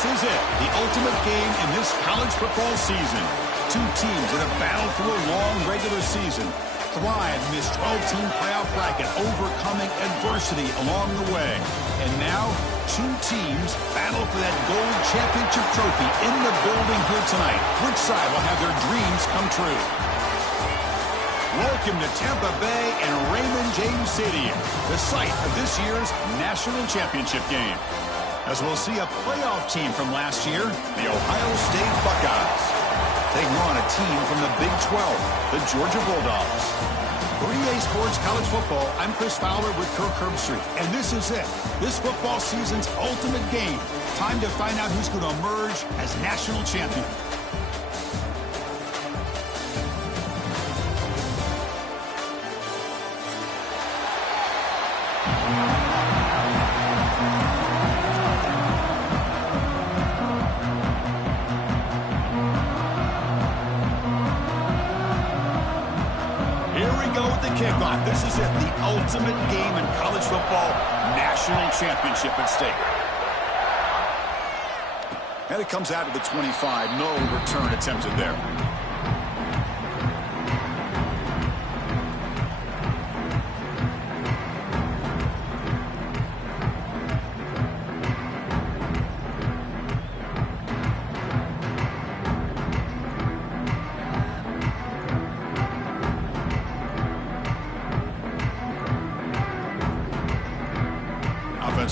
This is it, the ultimate game in this college football season. Two teams that have battled through a long regular season, thrived in this 12-team playoff bracket, overcoming adversity along the way. And now, two teams battle for that gold championship trophy in the building here tonight. Which side will have their dreams come true? Welcome to Tampa Bay and Raymond James Stadium, the site of this year's national championship game. As we'll see a playoff team from last year, the Ohio State Buckeyes, taking on a team from the Big 12, the Georgia Bulldogs. For EA Sports College Football, I'm Chris Fowler with Kirk Herbstreit, and this is it. This football season's ultimate game. Time to find out who's going to emerge as national champion. Kickoff. This is it, the ultimate game in college football, national championship at stake. And it comes out to the 25. No return attempted there.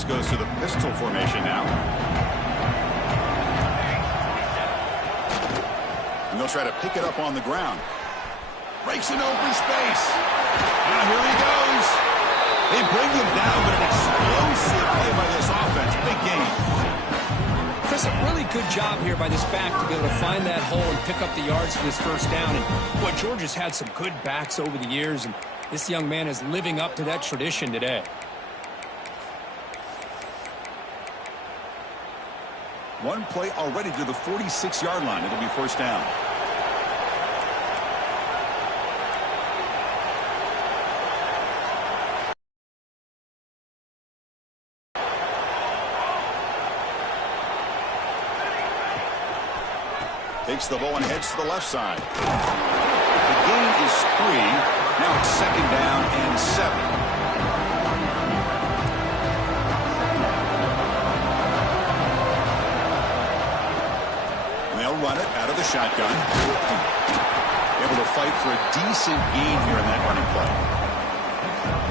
Goes to the pistol formation now. And they'll try to pick it up on the ground. Breaks an open space. Now here he goes. They bring him down, but an explosive play by this offense. Big game. Chris, a really good job here by this back to be able to find that hole and pick up the yards for this first down. And boy, Georgia's had some good backs over the years, and this young man is living up to that tradition today. One play already to the 46-yard line. It'll be first down. Takes the ball and heads to the left side. The gain is 3. Now it's second down and 7. Run it out of the shotgun. Able to fight for a decent gain here in that running play.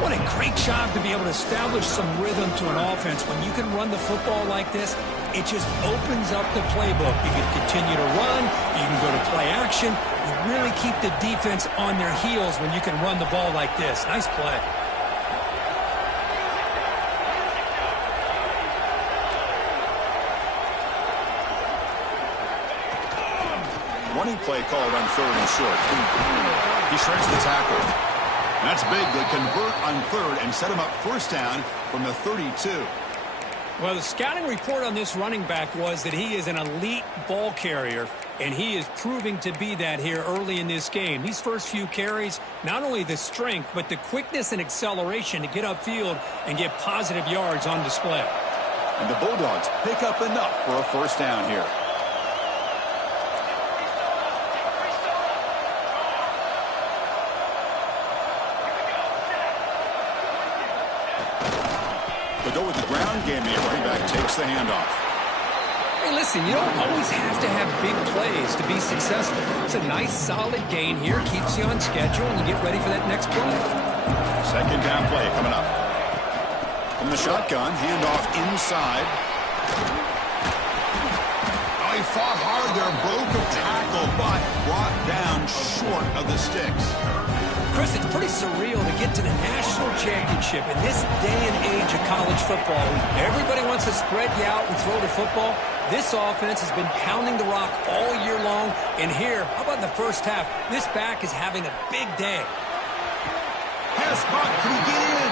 What a great job to be able to establish some rhythm to an offense. When you can run the football like this, it just opens up the playbook. You can continue to run. You can go to play action. You really keep the defense on their heels when you can run the ball like this. Nice play. Running play called on 3rd and short. He shreds the tackle. That's big. They convert on 3rd and set him up first down from the 32. Well, the scouting report on this running back was that he is an elite ball carrier, and he is proving to be that here early in this game. These first few carries, not only the strength, but the quickness and acceleration to get upfield and get positive yards on display. And the Bulldogs pick up enough for a first down here. To go with the ground game, the running back takes the handoff. Hey, listen, you don't always have to have big plays to be successful. It's a nice, solid gain here. Keeps you on schedule, and you get ready for that next play. Second down play coming up. From the shotgun, handoff inside. Oh, he fought hard there, broke a tackle, but brought down short of the sticks. Chris, it's pretty surreal to get to the national championship in this day and age of college football. Everybody wants to spread you out and throw the football. This offense has been pounding the rock all year long. And here, how about in the first half? This back is having a big day. Pass caught. Can he get in?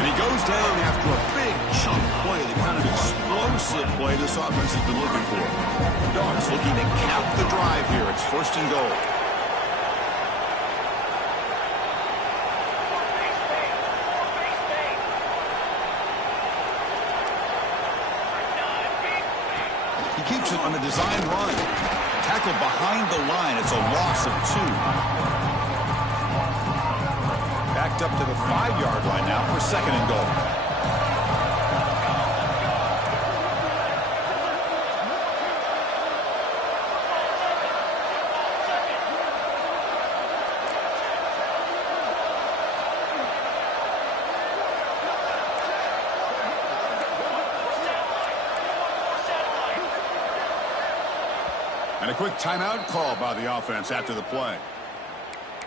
And he goes down after a big chunk play, the kind of explosive play this offense has been looking for. Dogs looking to cap the drive here. It's first and goal. keeps it on a design run. Tackled behind the line. It's a loss of 2. Backed up to the 5-yard line now for 2nd and goal. And a quick timeout call by the offense after the play.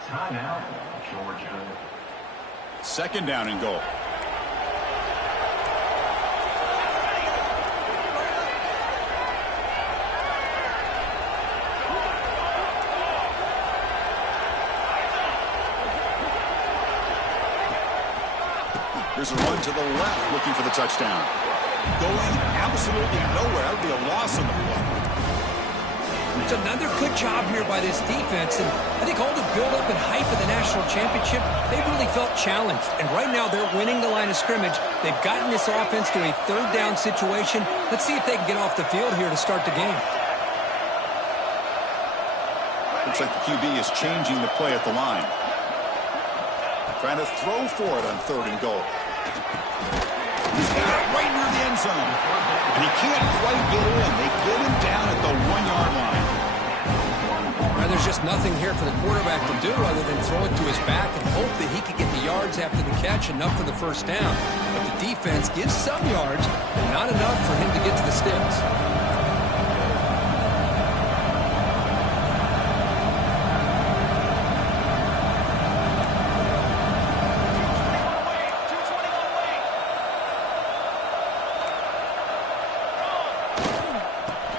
Timeout, Georgia. 2nd down and goal. Here's a run to the left, looking for the touchdown. Going absolutely nowhere. That would be a loss on the play. It's another good job here by this defense, and I think all the build-up and hype of the national championship, they really felt challenged. And right now, they're winning the line of scrimmage. They've gotten this offense to a 3rd down situation. Let's see if they can get off the field here to start the game. Looks like the QB is changing the play at the line. Trying to throw for it on 3rd and goal. He's got it right near the end zone. And he can't quite get in. They get him down at the 1-yard line. Now, there's just nothing here for the quarterback to do other than throw it to his back and hope that he could get the yards after the catch, enough for the 1st down. But the defense gives some yards, but not enough for him to get to the sticks.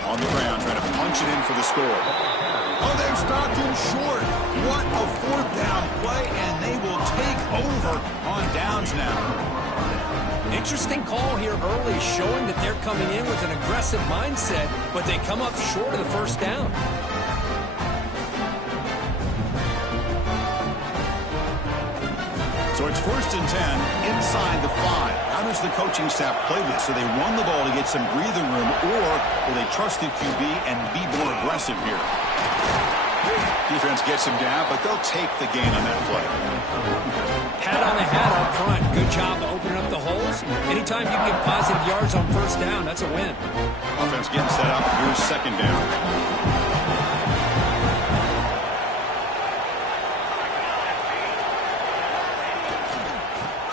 On the ground, trying to punch it in for the score. Oh, they've stopped him short. What a 4th down play, and they will take over on downs now. Interesting call here early, showing that they're coming in with an aggressive mindset, but they come up short of the 1st down. So it's 1st and 10 inside the 5. How does the coaching staff play this? Do they run the ball to get some breathing room, or will they trust the QB and be more aggressive here? Defense gets him down, but they'll take the gain on that play. Pat on the hat up front. Good job opening up the holes. Anytime you get positive yards on 1st down, that's a win. Offense getting set up. Here's 2nd down.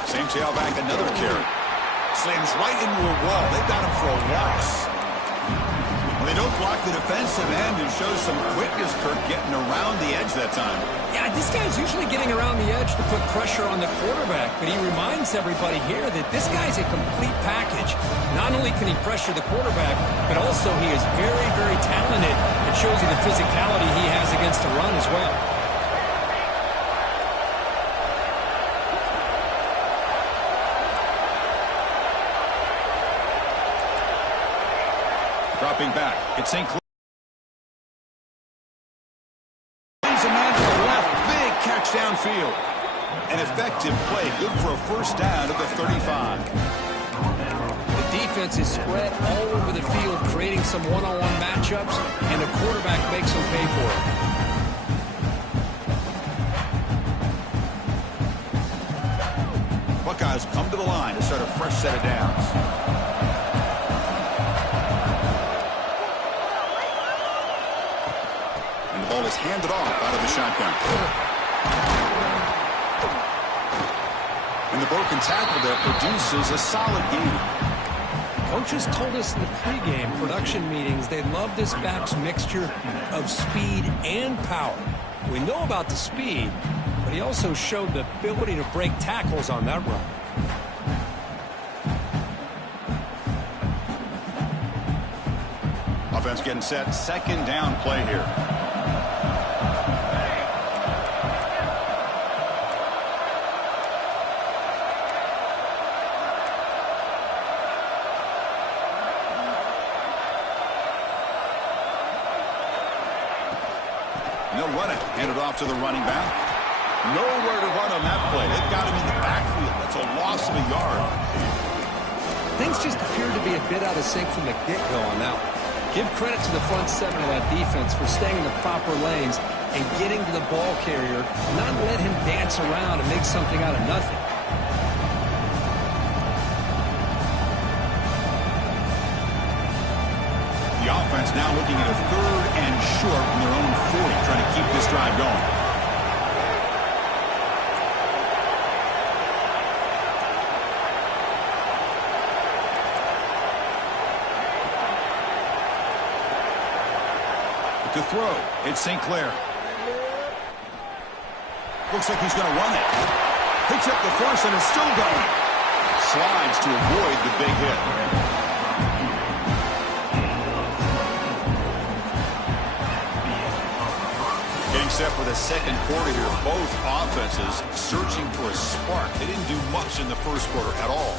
Same tailback, another carry. Slams right into a wall. They've got him for a loss. They don't block the defensive end and show some quickness, Kirk, getting around the edge that time. Yeah, this guy's usually getting around the edge to put pressure on the quarterback, but he reminds everybody here that this guy's a complete package. Not only can he pressure the quarterback, but also he is very, very talented. It shows you the physicality he has against the run as well. Dropping back, it's St. Clair. He's a man to the left, big catch downfield. An effective play, good for a 1st down at the 35. The defense is spread all over the field, creating some one-on-one matchups, and the quarterback makes them pay for it. Buckeyes come to the line to start a fresh set of downs. And the ball is handed off out of the shotgun. And the broken tackle there produces a solid gain. Coaches told us in the pregame production meetings they love this back's mixture of speed and power. We know about the speed, but he also showed the ability to break tackles on that run. Offense getting set, 2nd down play here. And they'll run it. Hand it off to the running back. Nowhere to run on that play. They've got him in the backfield. That's a loss of a yard. Things just appeared to be a bit out of sync from the get-go on that one. Give credit to the front seven of that defense for staying in the proper lanes and getting to the ball carrier, not let him dance around and make something out of nothing. The offense now looking at a 3rd and short from their own 40, trying to keep this drive going. To throw, it's St. Clair. Looks like he's going to run it. Picks up the force and is still going. Slides to avoid the big hit. Getting set for the second quarter here. Both offenses searching for a spark. They didn't do much in the first quarter at all.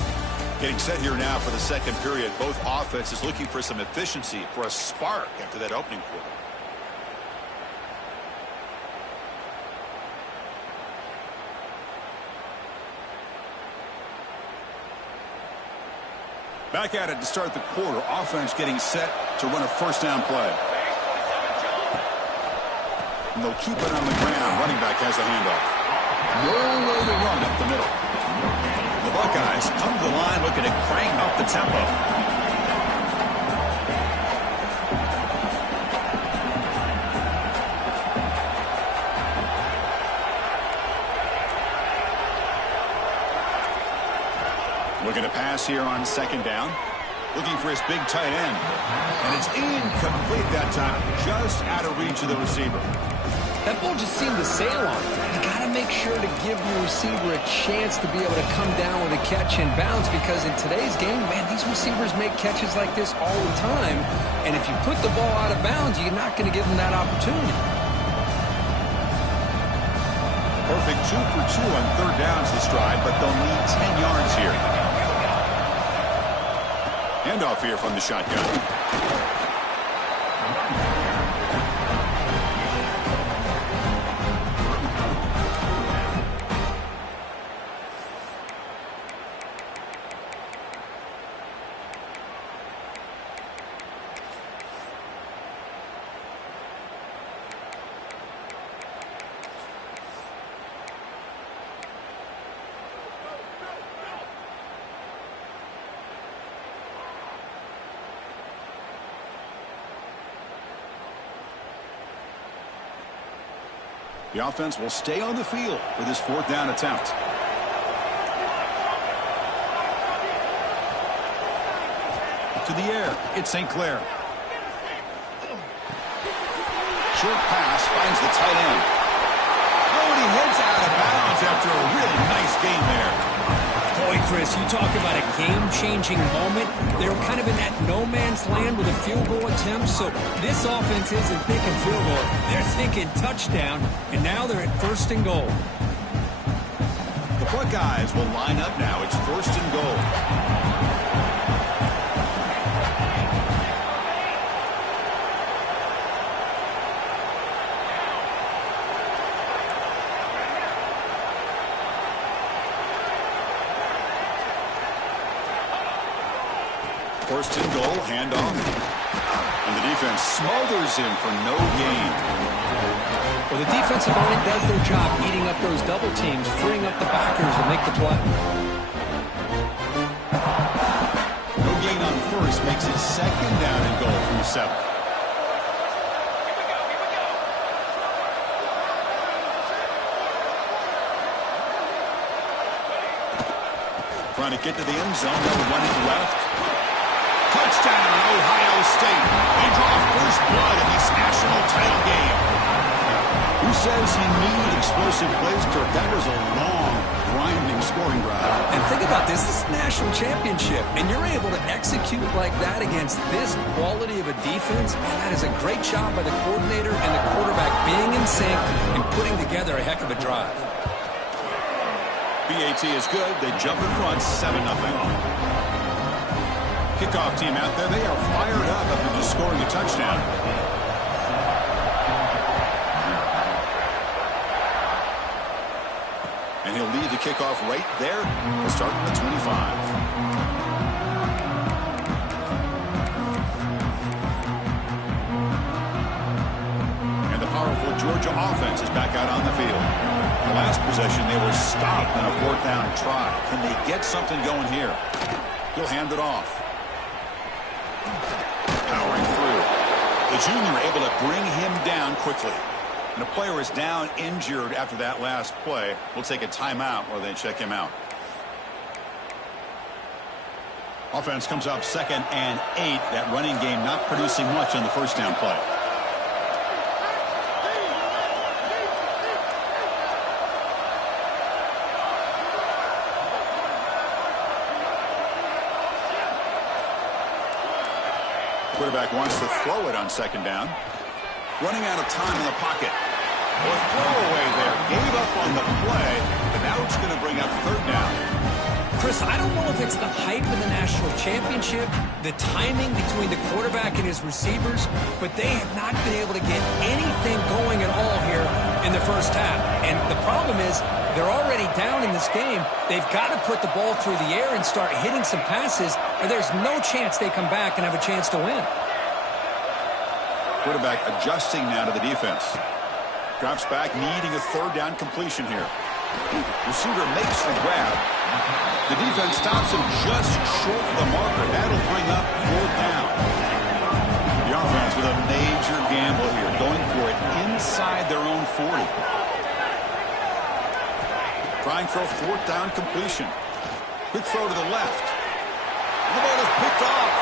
Getting set here now for the second period. Both offenses looking for some efficiency, for a spark after that opening quarter. Back at it to start the quarter. Offense getting set to run a first down play. And they'll keep it on the ground. Running back has the handoff. Nowhere to run up the middle. The Buckeyes come to the line looking to crank up the tempo. Looking to pass here on second down. Looking for his big tight end. And it's incomplete that time. Just out of reach of the receiver. That ball just seemed to sail on. You got to make sure to give your receiver a chance to be able to come down with a catch and bounce, because in today's game, man, these receivers make catches like this all the time. And if you put the ball out of bounds, you're not going to give them that opportunity. Perfect 2 for 2 on third downs this drive, but they'll need 10 yards here. Handoff here from the shotgun. The offense will stay on the field for this fourth down attempt. To the air, it's St. Clair. Short pass finds the tight end. Oh, and he heads out of bounds after a really nice game there. Boy, Chris, you talk about a game-changing moment. They were kind of in that no-man's land with a field goal attempt, so this offense isn't thinking field goal. They're thinking touchdown, and now they're at 1st and goal. The Buckeyes will line up now. It's 1st and goal. First and goal, handoff. And the defense smothers him for no gain. Well, the defensive line does their job eating up those double teams, freeing up the backers to make the play. No gain on first makes it 2nd down and goal from the 7. Trying to get to the end zone, they'll run it left. Touchdown, Ohio State. They draw first blood in this national title game. Who says you need explosive plays, Kirk? That was a long, grinding scoring drive. And think about this. This is a national championship, and you're able to execute like that against this quality of a defense. Man, that is a great job by the coordinator and the quarterback being in sync and putting together a heck of a drive. BAT is good. They jump in front, 7-0. Kickoff team out there. They are fired up after just scoring a touchdown. And he'll lead the kickoff right there. We'll start at the 25. Georgia offense is back out on the field. The last possession, they were stopped on a 4th down try. Can they get something going here? He'll hand it off. Powering through. The junior able to bring him down quickly. And a player is down injured after that last play. We'll take a timeout while they check him out. Offense comes up 2nd and 8. That running game not producing much on the 1st down play. Quarterback wants to throw it on 2nd down. Running out of time in the pocket. Well, a throwaway there. Gave up on the play, but now it's going to bring up 3rd down. Chris, I don't know if it's the hype of the national championship, the timing between the quarterback and his receivers, but they have not been able to get anything going at all here in the 1st half. And the problem is they're already down in this game. They've got to put the ball through the air and start hitting some passes, or there's no chance they come back and have a chance to win. Quarterback adjusting now to the defense. Drops back, needing a 3rd down completion here. Receiver makes the grab. The defense stops him just short of the marker. That'll bring up 4th down. The offense with a major gamble here, going for it inside their own 40. Trying for a 4th down completion. Quick throw to the left. The ball is picked off.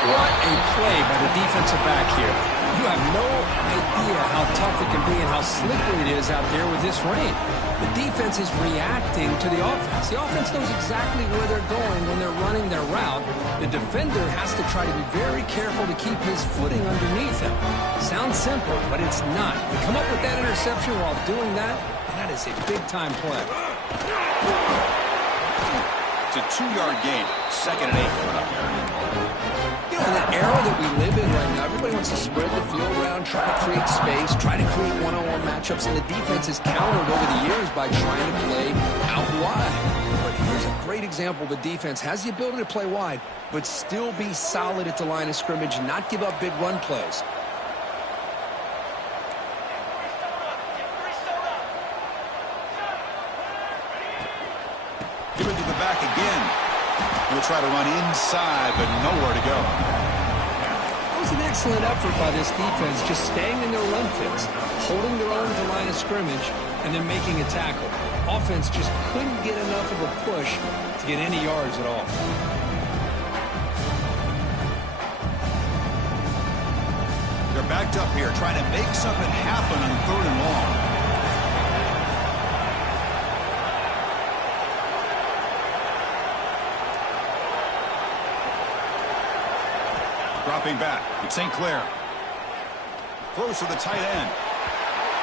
What a play by the defensive back here. You have no idea how tough it can be and how slippery it is out there with this rain. The defense is reacting to the offense. The offense knows exactly where they're going when they're running their route. The defender has to try to be very careful to keep his footing underneath him. Sounds simple, but it's not. You come up with that interception while doing that, that is a big-time play. It's a 2-yard gain. 2nd and 8. You know, in the era that we live in right now, everybody wants to spread the field around, try to create space, try to create one-on-one matchups, and the defense is countered over the years by trying to play out wide. But here's a great example. The defense has the ability to play wide, but still be solid at the line of scrimmage and not give up big run plays. Give it to the back again. He'll try to run inside, but nowhere to go. It was an excellent effort by this defense, just staying in their run fits, holding their own at the line of scrimmage, and then making a tackle. Offense just couldn't get enough of a push to get any yards at all. They're backed up here, trying to make something happen on 3rd and long. Dropping back, it's St. Clair. Throws to the tight end.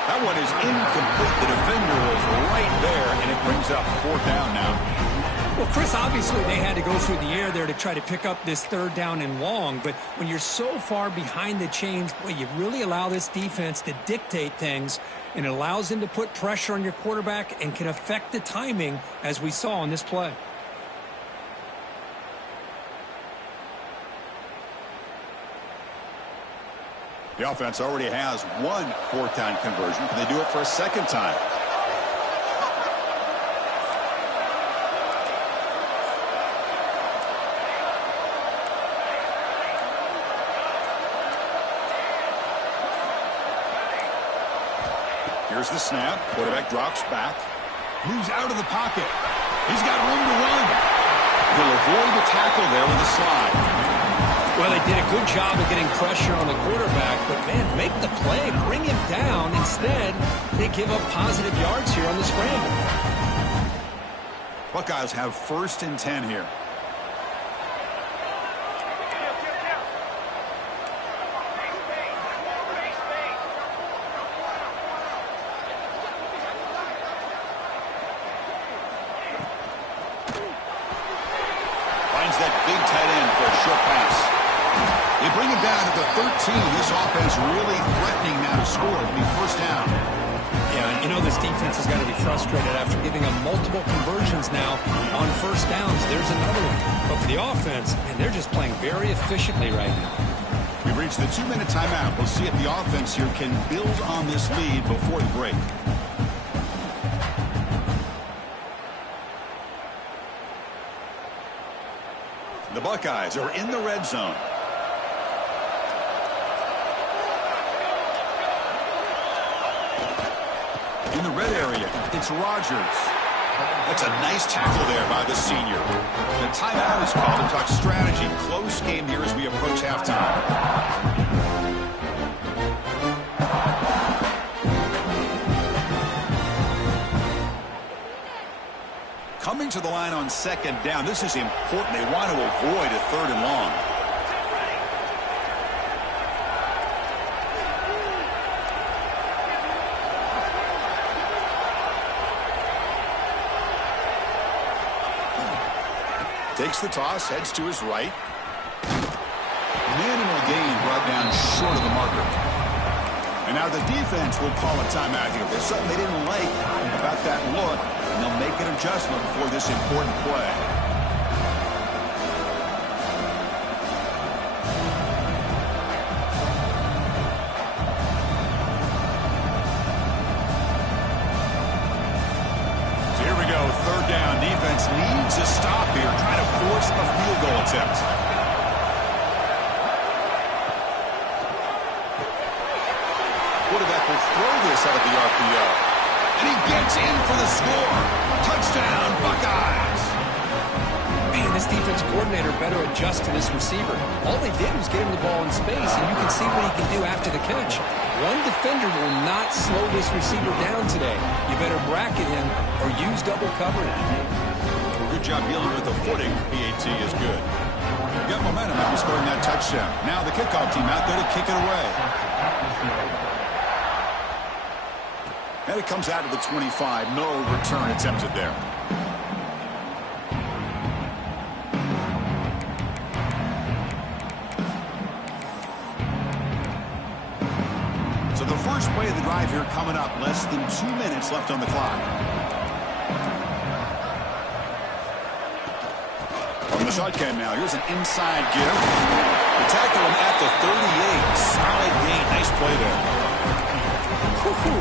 That one is incomplete. The defender was right there, and it brings up 4th down now. Well, Chris, obviously they had to go through the air there to try to pick up this 3rd down and long, but when you're so far behind the chains, boy, you really allow this defense to dictate things, and it allows them to put pressure on your quarterback and can affect the timing, as we saw on this play. The offense already has 1 4th down conversion. Can they do it for a 2nd time? Here's the snap. Quarterback drops back. Moves out of the pocket. He's got room to run. He'll avoid the tackle there with a slide. Well, they did a good job of getting pressure on the quarterback, but, man, make the play, bring him down. Instead, they give up positive yards here on the scramble. Buckeyes have 1st and 10 here. Finds that big tight end for a short pass. They bring him down at the 13. This offense really threatening now to score. It'll be 1st down. Yeah, you know this defense has got to be frustrated after giving them multiple conversions now on 1st downs. There's another one. But for the offense, man, they're just playing very efficiently right now. We've reached the 2-minute timeout. We'll see if the offense here can build on this lead before the break. The Buckeyes are in the red zone. In the red area, it's Rodgers. That's a nice tackle there by the senior. The timeout is called to talk strategy. Close game here as we approach halftime. Coming to the line on second down. This is important. They want to avoid a 3rd and long. Takes the toss, heads to his right. Minimal gain brought down short of the marker. And now the defense will call a timeout here. There's something they didn't like about that look, and they'll make an adjustment before this important play. Needs a stop here, trying to force a field goal attempt. Quarterback will throw this out of the RPO. And he gets in for the score. Touchdown, Buckeyes. Man, this defense coordinator better adjust to this receiver. All they did was get him the ball in space, and you can see what he can do after the catch. One defender will not slow this receiver down today. You better bracket him or use double coverage. Good job dealing with the footing. PAT is good. You got momentum after scoring that touchdown. Now the kickoff team out there to kick it away. And it comes out of the 25. No return attempted there. So the first play of the drive here coming up. Less than 2 minutes left on the clock. On the shotgun now. Here's an inside give. They tackle him at the 38. Solid gain. Nice play there.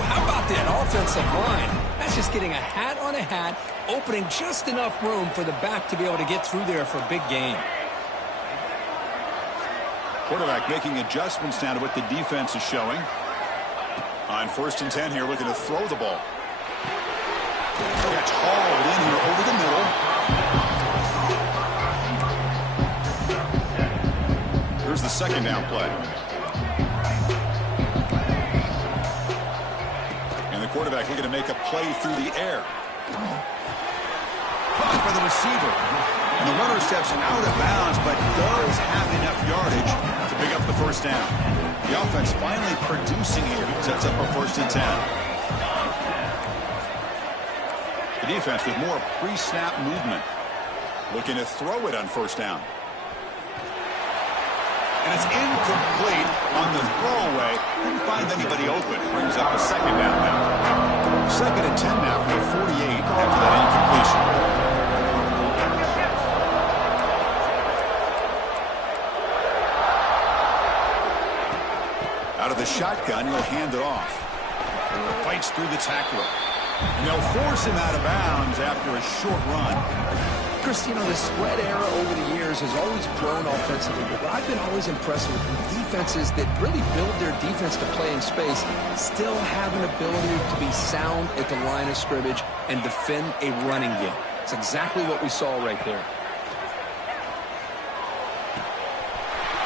How about that offensive line? That's just getting a hat on a hat, opening just enough room for the back to be able to get through there for a big gain. Quarterback making adjustments now to what the defense is showing. On 1st and 10 here, looking to throw the ball. Gets hauled in here over the middle. Here's the 2nd down play. And the quarterback looking to make a play through the air. Caught by the receiver. And the runner steps out of bounds, but does have enough yardage to pick up the 1st down. The offense finally producing here. Sets up a 1st and 10. The defense with more pre-snap movement. Looking to throw it on 1st down. And it's incomplete on the throwaway. Couldn't find anybody open. Brings up a 2nd down now. 2nd and 10 now from the 48 after that incompletion. Out of the shotgun, he'll hand it off. Fights through the tackler. And they'll force him out of bounds after a short run. Chris, you know, the spread era over the years has always grown offensively, but what I've been always impressed with defenses that really build their defense to play in space still have an ability to be sound at the line of scrimmage and defend a running game. It's exactly what we saw right there.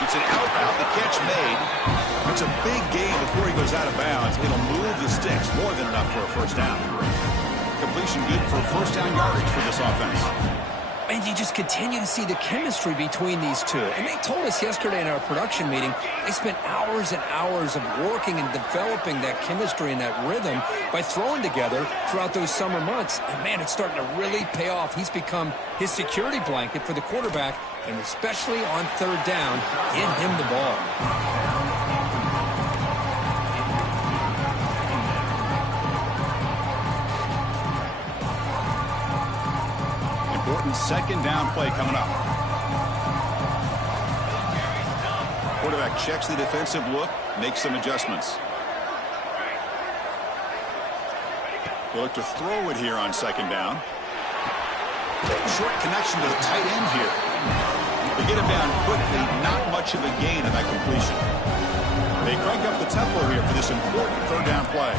It's an out-route, the catch made. It's a big gain before he goes out of bounds. It'll move the sticks more than enough for a 1st down. Completion good for 1st down yardage for this offense. And you just continue to see the chemistry between these two. And they told us yesterday in our production meeting, they spent hours and hours of working and developing that chemistry and that rhythm by throwing together throughout those summer months. And, man, it's starting to really pay off. He's become his security blanket for the quarterback, and especially on 3rd down, get him the ball. Important 2nd down play coming up. quarterback checks the defensive look, makes some adjustments. He'll look to throw it here on second down. Short connection to the tight end here. They get him down quickly, not much of a gain on that completion. They crank up the tempo here for this important third down play.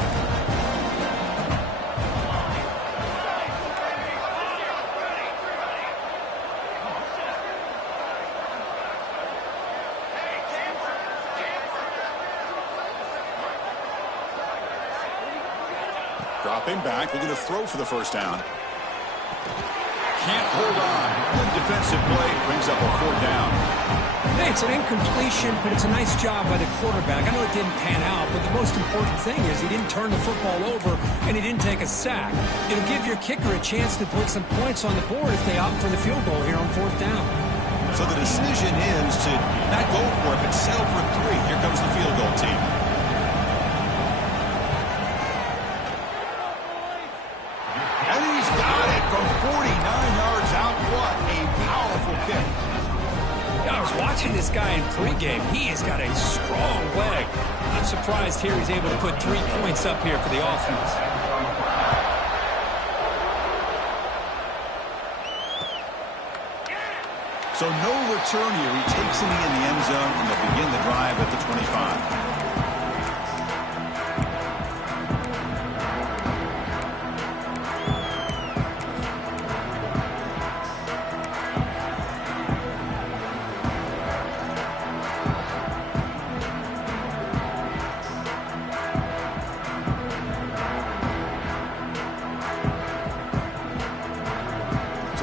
Dropping back, looking to throw for the first down. Can't hold on. Good defensive play brings up a fourth down. Hey, it's an incompletion, but it's a nice job by the quarterback. I know it didn't pan out, but the most important thing is he didn't turn the football over and he didn't take a sack. It'll give your kicker a chance to put some points on the board if they opt for the field goal here on fourth down. So the decision is to not go for it, but settle for 3. Here comes the field goal team. And he's got it from 49 yards out. What a powerful kick. I was watching this guy in pregame. He has got a strong leg. I'm surprised here he's able to put 3 points up here for the offense. So no return here. He takes it in the end zone, and they'll begin the drive at the 25.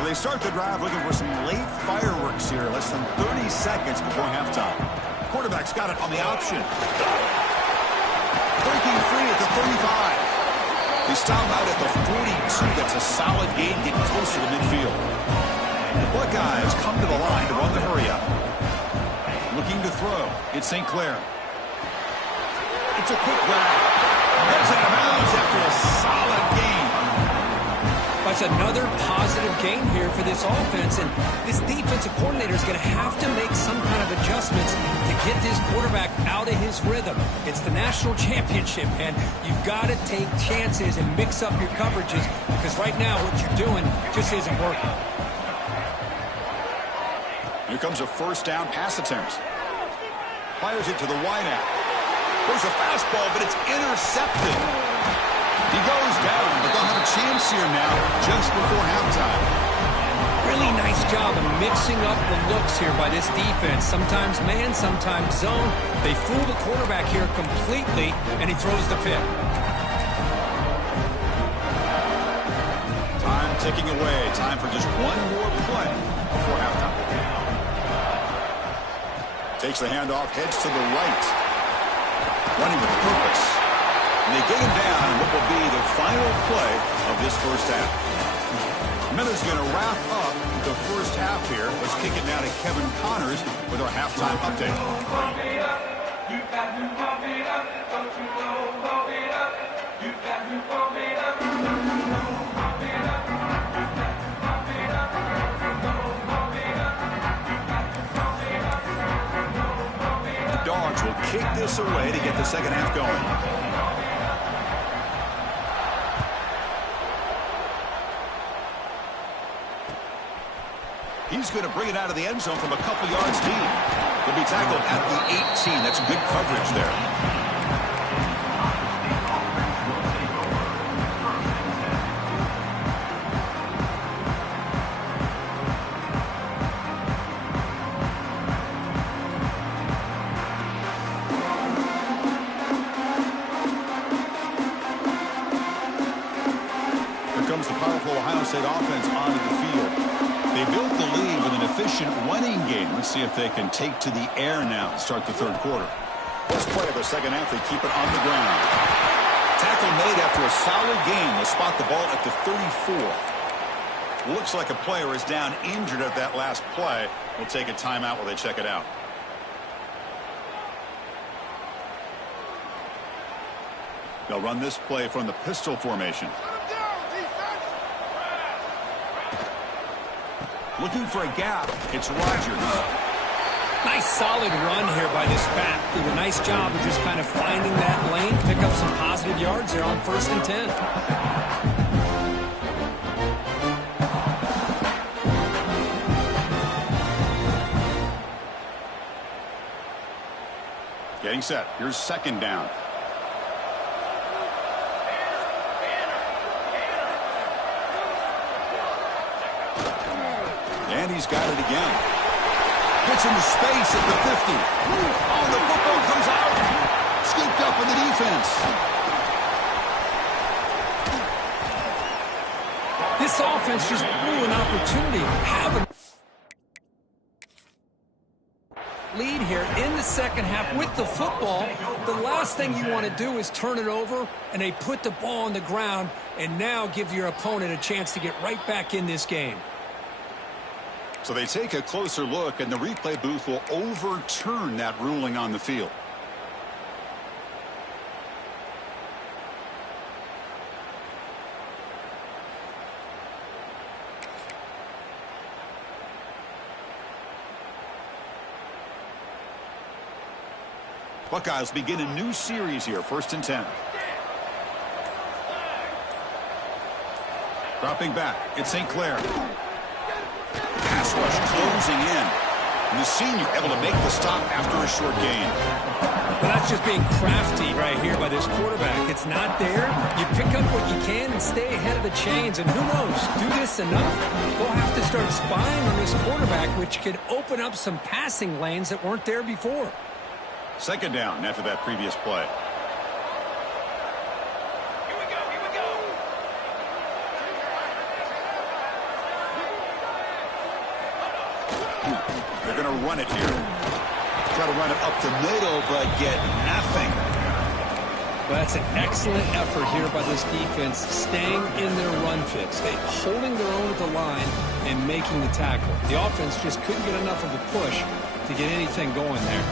They start the drive looking for some late fireworks here. Less than 30 seconds before halftime. Quarterback's got it on the option. Breaking free at the 35. They stop out at the 42. That's a solid gain, getting closer to midfield. The Buckeyes come to the line to run the hurry up. Looking to throw. It's St. Clair. It's a quick grab. Heads out of bounds after a solid gain. That's another positive gain here for this offense, and this defensive coordinator is going to have to make some kind of adjustments to get this quarterback out of his rhythm. It's the national championship, and you've got to take chances and mix up your coverages, because right now what you're doing just isn't working. Here comes a first down pass attempt. Fires it to the wideout. There's a fastball, but it's intercepted. He goes down, but they'll have a chance here now just before halftime. Really nice job of mixing up the looks here by this defense. Sometimes man, sometimes zone. They fool the quarterback here completely, and he throws the pick. Time ticking away. Time for just one more play before halftime. Takes the handoff, heads to the right. Running with purpose. And they get him down in what will be the final play of this first half. Miller's going to wrap up the first half here. Let's kick it now to Kevin Connors with our halftime update. The Dogs will kick this away to get the second half going. He's going to bring it out of the end zone from a couple yards deep. He'll be tackled at the 18. That's good coverage there. Here comes the powerful Ohio State offense onto the field. They built the lead with an efficient running game. Let's see if they can take to the air now to start the third quarter. First play of the second half, they keep it on the ground. Tackle made after a solid gain. They spot the ball at the 34. Looks like a player is down injured at that last play. We'll take a timeout while they check it out. They'll run this play from the pistol formation. Looking for a gap. It's Rodgers. Nice solid run here by this back. Did a nice job of just kind of finding that lane, pick up some positive yards there on 1st and 10. Getting set. Here's 2nd down. And he's got it again. Gets into space at the 50. Oh, the football comes out. Scooped up in the defense. This offense just blew an opportunity. Have a lead here in the 2nd half with the football. The last thing you want to do is turn it over, and they put the ball on the ground and now give your opponent a chance to get right back in this game. So they take a closer look, and the replay booth will overturn that ruling on the field. Buckeyes begin a new series here, 1st and 10. Dropping back, it's St. Clair. Pass rush closing in. And the senior able to make the stop after a short gain. Well, that's just being crafty right here by this quarterback. It's not there. You pick up what you can and stay ahead of the chains. And who knows, do this enough, they'll have to start spying on this quarterback, which could open up some passing lanes that weren't there before. 2nd down after that previous play. They're going to run it here. Try to run it up the middle, but get nothing. Well, that's an excellent effort here by this defense, staying in their run fits, holding their own at the line and making the tackle. The offense just couldn't get enough of a push to get anything going there.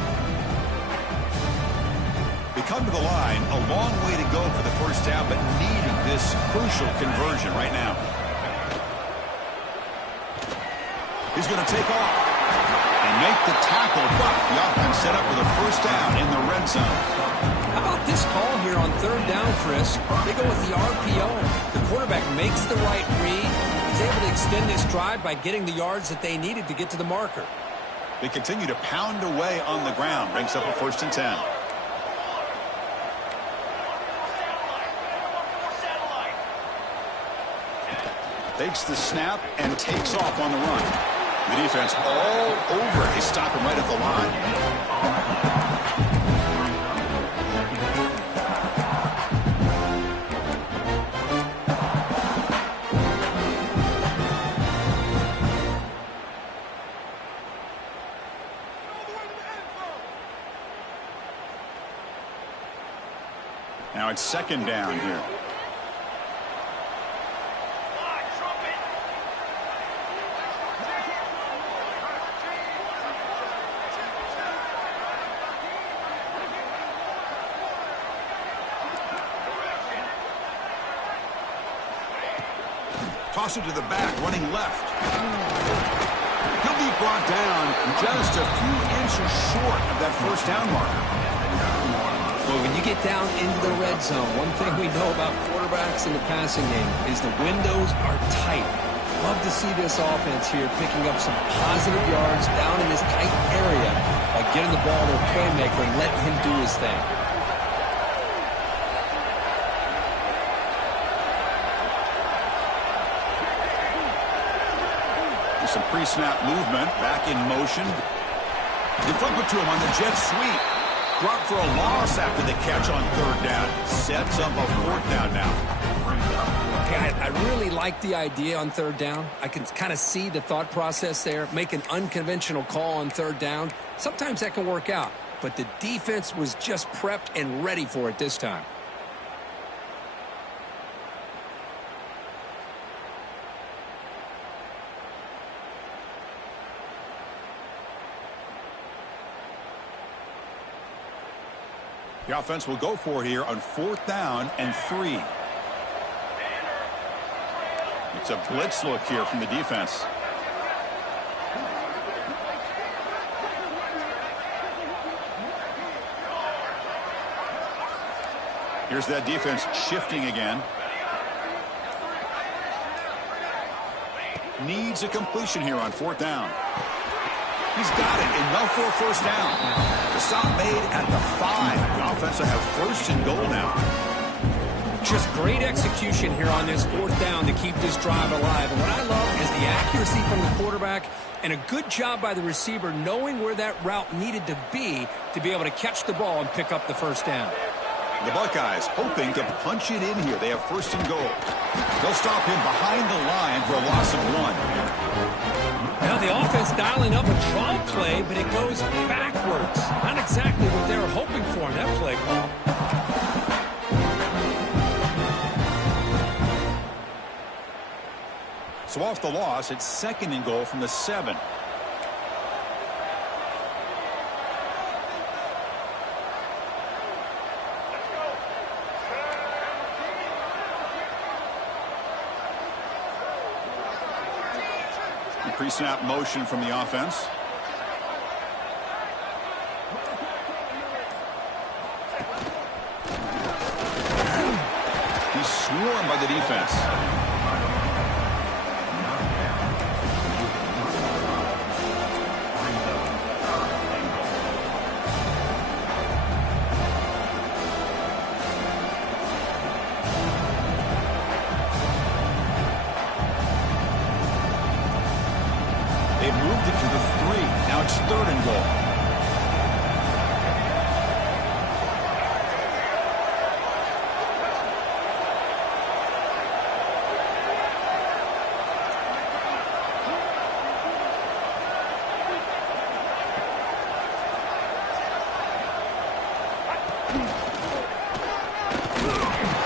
They come to the line, a long way to go for the 1st half, but needing this crucial conversion right now. He's going to take off and make the tackle, but the offense set up with a 1st down in the red zone. How about this call here on 3rd down, Chris? They go with the RPO. The quarterback makes the right read. He's able to extend this drive by getting the yards that they needed to get to the marker. They continue to pound away on the ground. Brings up a 1st and 10. Takes the snap and takes off on the run. The defense all over. They stop him right at the line. Now it's 2nd down here. Toss it to the back, running left. He'll be brought down just a few inches short of that 1st down marker. Well, when you get down into the red zone, one thing we know about quarterbacks in the passing game is the windows are tight. Love to see this offense here picking up some positive yards down in this tight area by getting the ball to a playmaker and letting him do his thing. Some pre-snap movement, back in motion. They flip it to him on the jet sweep. Drop for a loss after the catch on 3rd down. Sets up a 4th down now. Okay, I really like the idea on 3rd down. I can kind of see the thought process there. Make an unconventional call on 3rd down. Sometimes that can work out, but the defense was just prepped and ready for it this time. The offense will go for it here on 4th down and 3. It's a blitz look here from the defense. Here's that defense shifting again. Needs a completion here on 4th down. He's got it. Enough for a first down. The stop made at the 5. The offense will have 1st and goal now. Just great execution here on this 4th down to keep this drive alive. And what I love is the accuracy from the quarterback and a good job by the receiver knowing where that route needed to be able to catch the ball and pick up the first down. The Buckeyes hoping to punch it in here. They have 1st and goal. They'll stop him behind the line for a loss of 1. Now the offense dialing up a draw play, but it goes backwards. Not exactly what they were hoping for in that play call. So off the loss, it's 2nd and goal from the 7. Pre-snap motion from the offense. He's swarmed by the defense. They've moved it to the 3. Now it's 3rd and goal.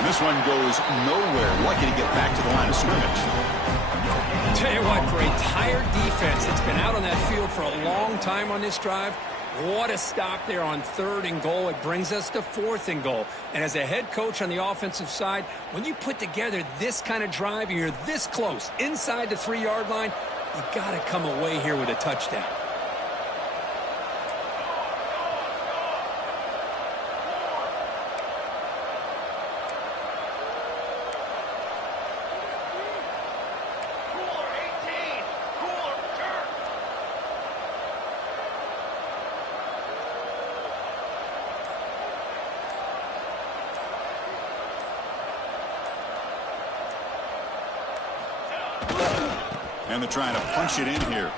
This one goes nowhere. Lucky to get back to the line of scrimmage. Tell you what, for a tired defense that's been out on that field for a long time on this drive, what a stop there on 3rd and goal. It brings us to 4th and goal. And as a head coach on the offensive side, when you put together this kind of drive and you're this close inside the 3-yard line, you got to come away here with a touchdown. And they're trying to punch it in here.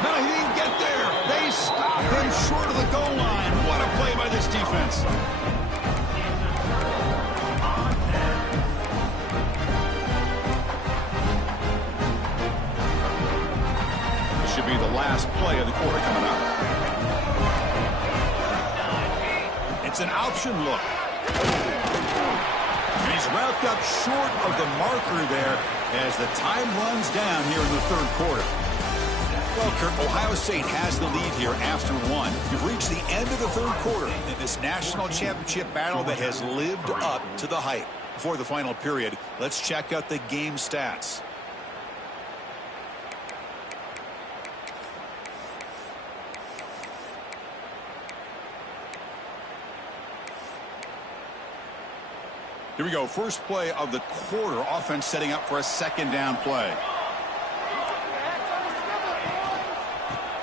No, he didn't get there. They stop him short of the goal line. What a play by this defense. This should be the last play of the quarter coming up. It's an option look. And he's wrapped up short of the marker there as the time runs down here in the 3rd quarter. Well, Kurt, Ohio State has the lead here after 1. You've reached the end of the 3rd quarter in this national championship battle that has lived up to the hype. Before the final period, let's check out the game stats. Here we go. First play of the quarter. Offense setting up for a 2nd down play.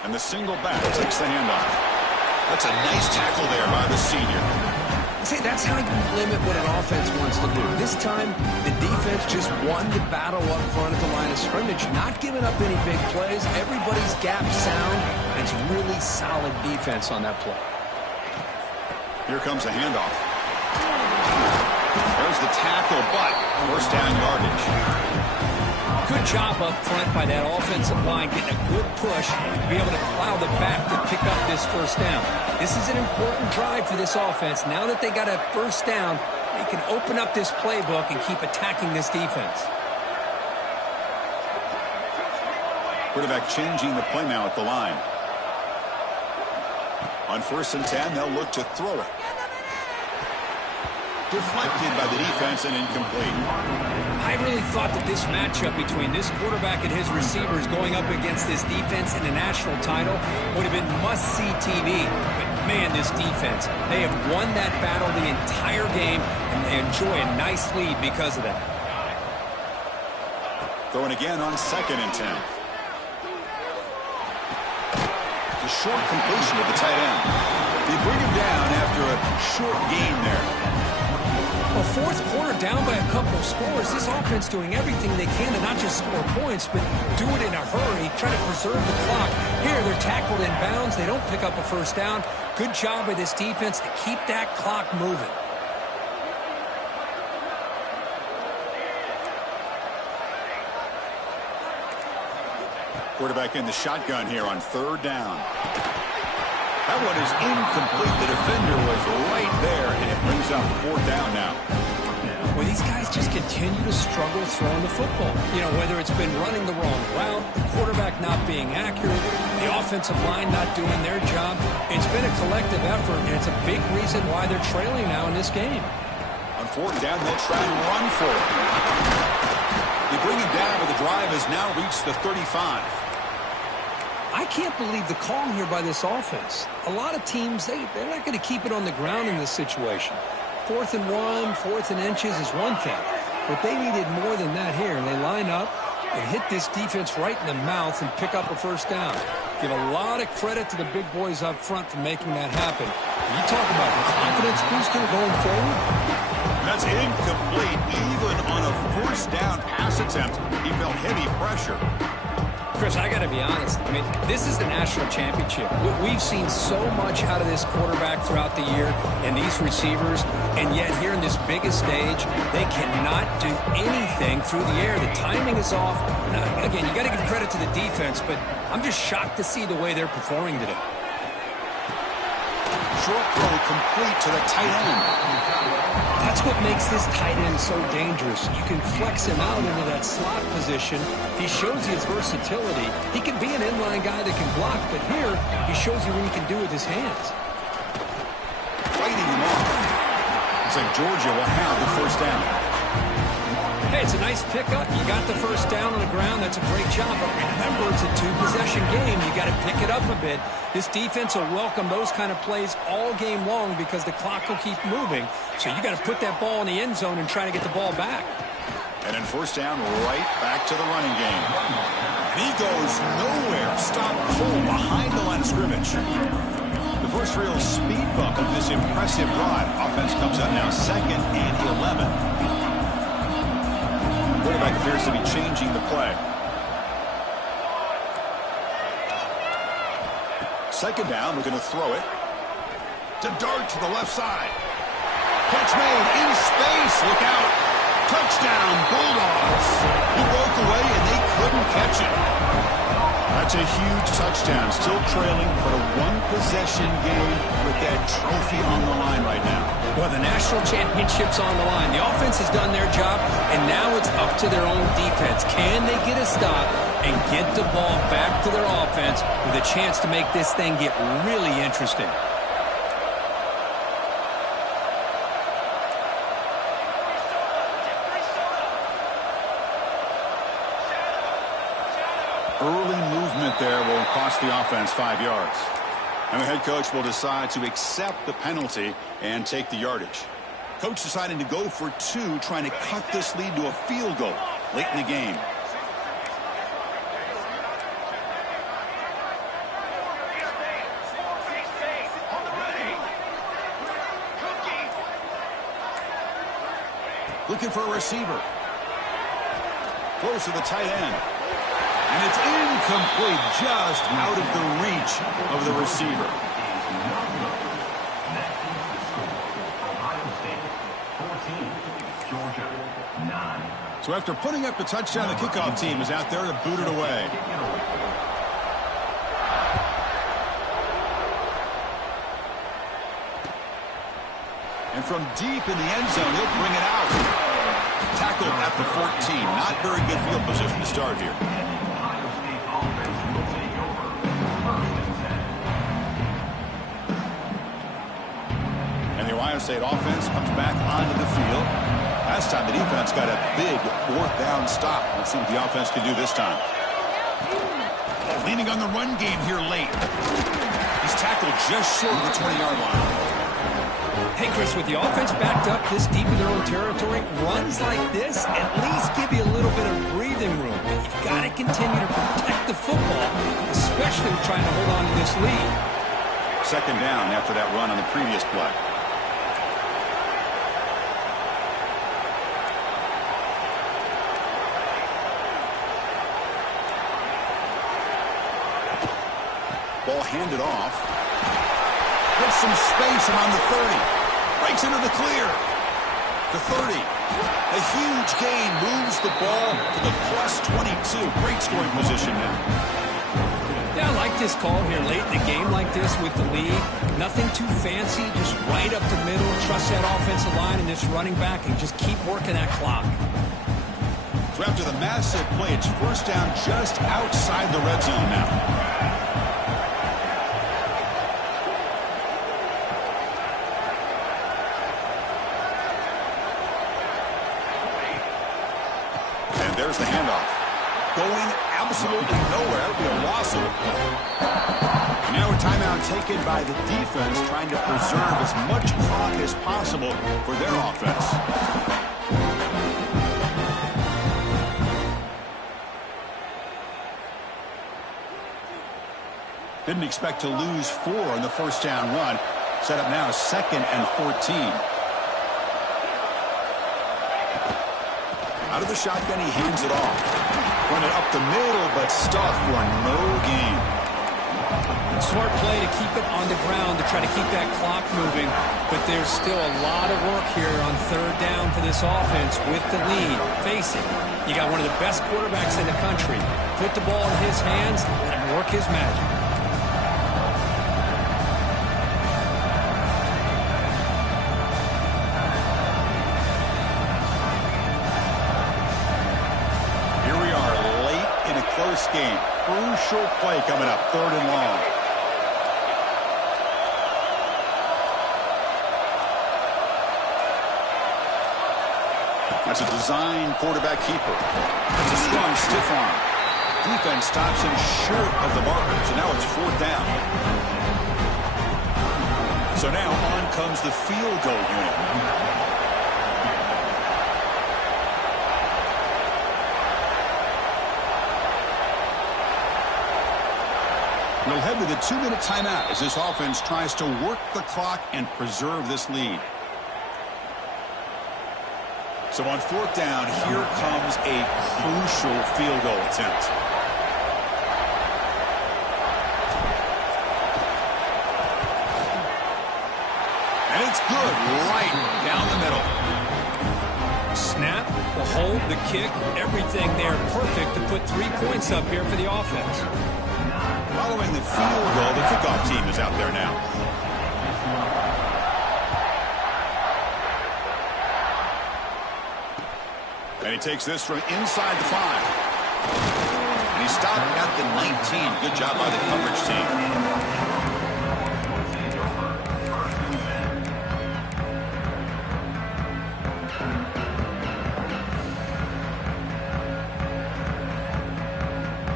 And the single back takes the handoff. That's a nice tackle there by the senior. See, that's how you limit what an offense wants to do. This time, the defense just won the battle up front at the line of scrimmage, not giving up any big plays. Everybody's gap sound. It's really solid defense on that play. Here comes a handoff. There's the tackle, but 1st down yardage. Good job up front by that offensive line, getting a good push to be able to plow the back to pick up this 1st down. This is an important drive for this offense. Now that they got a 1st down, they can open up this playbook and keep attacking this defense. Quarterback changing the play now at the line. On 1st and 10, they'll look to throw it. Deflected by the defense and incomplete. I really thought that this matchup between this quarterback and his receivers going up against this defense in the national title would have been must-see TV. But Man, this defense, they have won that battle the entire game, and they enjoy a nice lead because of that. Throwing again on 2nd and 10. A short completion of the tight end. They bring him down after a short gain there. Well, fourth quarter down by a couple of scores. This offense doing everything they can to not just score points, but do it in a hurry, try to preserve the clock. Here, they're tackled in bounds. They don't pick up a first down. Good job by this defense to keep that clock moving. Quarterback in the shotgun here on 3rd down. That one is incomplete. The defender was right there, and it brings up 4th down now. Well, these guys just continue to struggle throwing the football. You know, whether it's been running the wrong route, the quarterback not being accurate, the offensive line not doing their job. It's been a collective effort, and it's a big reason why they're trailing now in this game. On 4th down, they'll try and run for it. They bring him down, but the drive has now reached the 35. I can't believe the call here by this offense. A lot of teams, they're not going to keep it on the ground in this situation. 4th and 1, 4th and inches is one thing. But they needed more than that here. They line up and hit this defense right in the mouth and pick up a first down. Give a lot of credit to the big boys up front for making that happen. You talk about confidence booster going forward. That's incomplete. Even on a 1st down pass attempt, he felt heavy pressure. Chris, I got to be honest. I mean, this is the national championship. We've seen so much out of this quarterback throughout the year and these receivers, and yet here in this biggest stage, they cannot do anything through the air. The timing is off. Now, again, you got to give credit to the defense, but I'm just shocked to see the way they're performing today. Short throw complete to the tight end. That's what makes this tight end so dangerous. You can flex him out into that slot position. He shows you his versatility. He can be an inline guy that can block, but here he shows you what he can do with his hands. Fighting him off. Looks like Georgia will have the 1st down. Hey, it's a nice pickup. You got the 1st down on the ground. That's a great job. But remember, it's a 2-possession game. You got to pick it up a bit. This defense will welcome those kind of plays all game long because the clock will keep moving. So you got to put that ball in the end zone and try to get the ball back. And then 1st down, right back to the running game. And he goes nowhere. Stop full behind the line of scrimmage. The first real speed bump of this impressive drive. Offense comes up now 2nd and 11. Quarterback appears to be changing the play. 2nd down, we're going to throw it. To dart to the left side. Catch made in space. Look out. Touchdown, Bulldogs. He broke away and they couldn't catch it. That's a huge touchdown. Still trailing, but a 1-possession game with that trophy on the line right now. Well, the national championship's on the line. The offense has done their job, and now it's up to their own defense. Can they get a stop and get the ball back to their offense with a chance to make this thing get really interesting? Early movement there will cost the offense 5 yards. And the head coach will decide to accept the penalty and take the yardage. Coach deciding to go for 2, trying to cut this lead to a field goal late in the game. Looking for a receiver. Close to the tight end. And it's incomplete, just out of the reach of the receiver. So after putting up the touchdown, the kickoff team is out there to boot it away. And from deep in the end zone, he'll bring it out. Tackled at the 14. Not very good field position to start here. And the Ohio State offense comes back onto the field. Last time the defense got a big 4th down stop. Let's see what the offense can do this time. Leaning on the run game here late. He's He's tackled just short of the 20-yard line. Hey, Chris, with the offense backed up this deep in their own territory, runs like this at least give you a little bit of breathing room. But you've got to continue to protect the football, especially trying to hold on to this lead. Second down after that run on the previous play. Ball handed off. Gets some space around the 30. Breaks into the clear. The 30. A huge gain moves the ball to the plus 22. Great scoring position now. Yeah, I like this call here late in the game like this with the lead. Nothing too fancy, just right up the middle. Trust that offensive line and this running back and just keep working that clock. So after the massive play, it's first down just outside the red zone now. There's the handoff. Going absolutely nowhere. It'll be a loss of it. Now a timeout taken by the defense, trying to preserve as much clock as possible for their offense. Didn't expect to lose 4 on the first down run. Set up now 2nd and 14. Out of the shotgun, he hands it off. Running up the middle, but stuffed for no gain. Smart play to keep it on the ground to try to keep that clock moving. But there's still a lot of work here on third down for this offense with the lead. Face it, you got one of the best quarterbacks in the country. Put the ball in his hands and let him work his magic. Game. Crucial play coming up, 3rd and long. That's a design quarterback keeper. That's a strong stiff arm. Defense stops him short of the marker, so now it's 4th down. So now on comes the field goal unit. We'll head to the 2-minute timeout as this offense tries to work the clock and preserve this lead. So on 4th down, here comes a crucial field goal attempt. And it's good right down the middle. Snap, the hold, the kick, everything there perfect to put 3 points up here for the offense. Following the field goal, the kickoff team is out there now. And he takes this from inside the 5. And he stopped at the 19. Good job by the coverage team.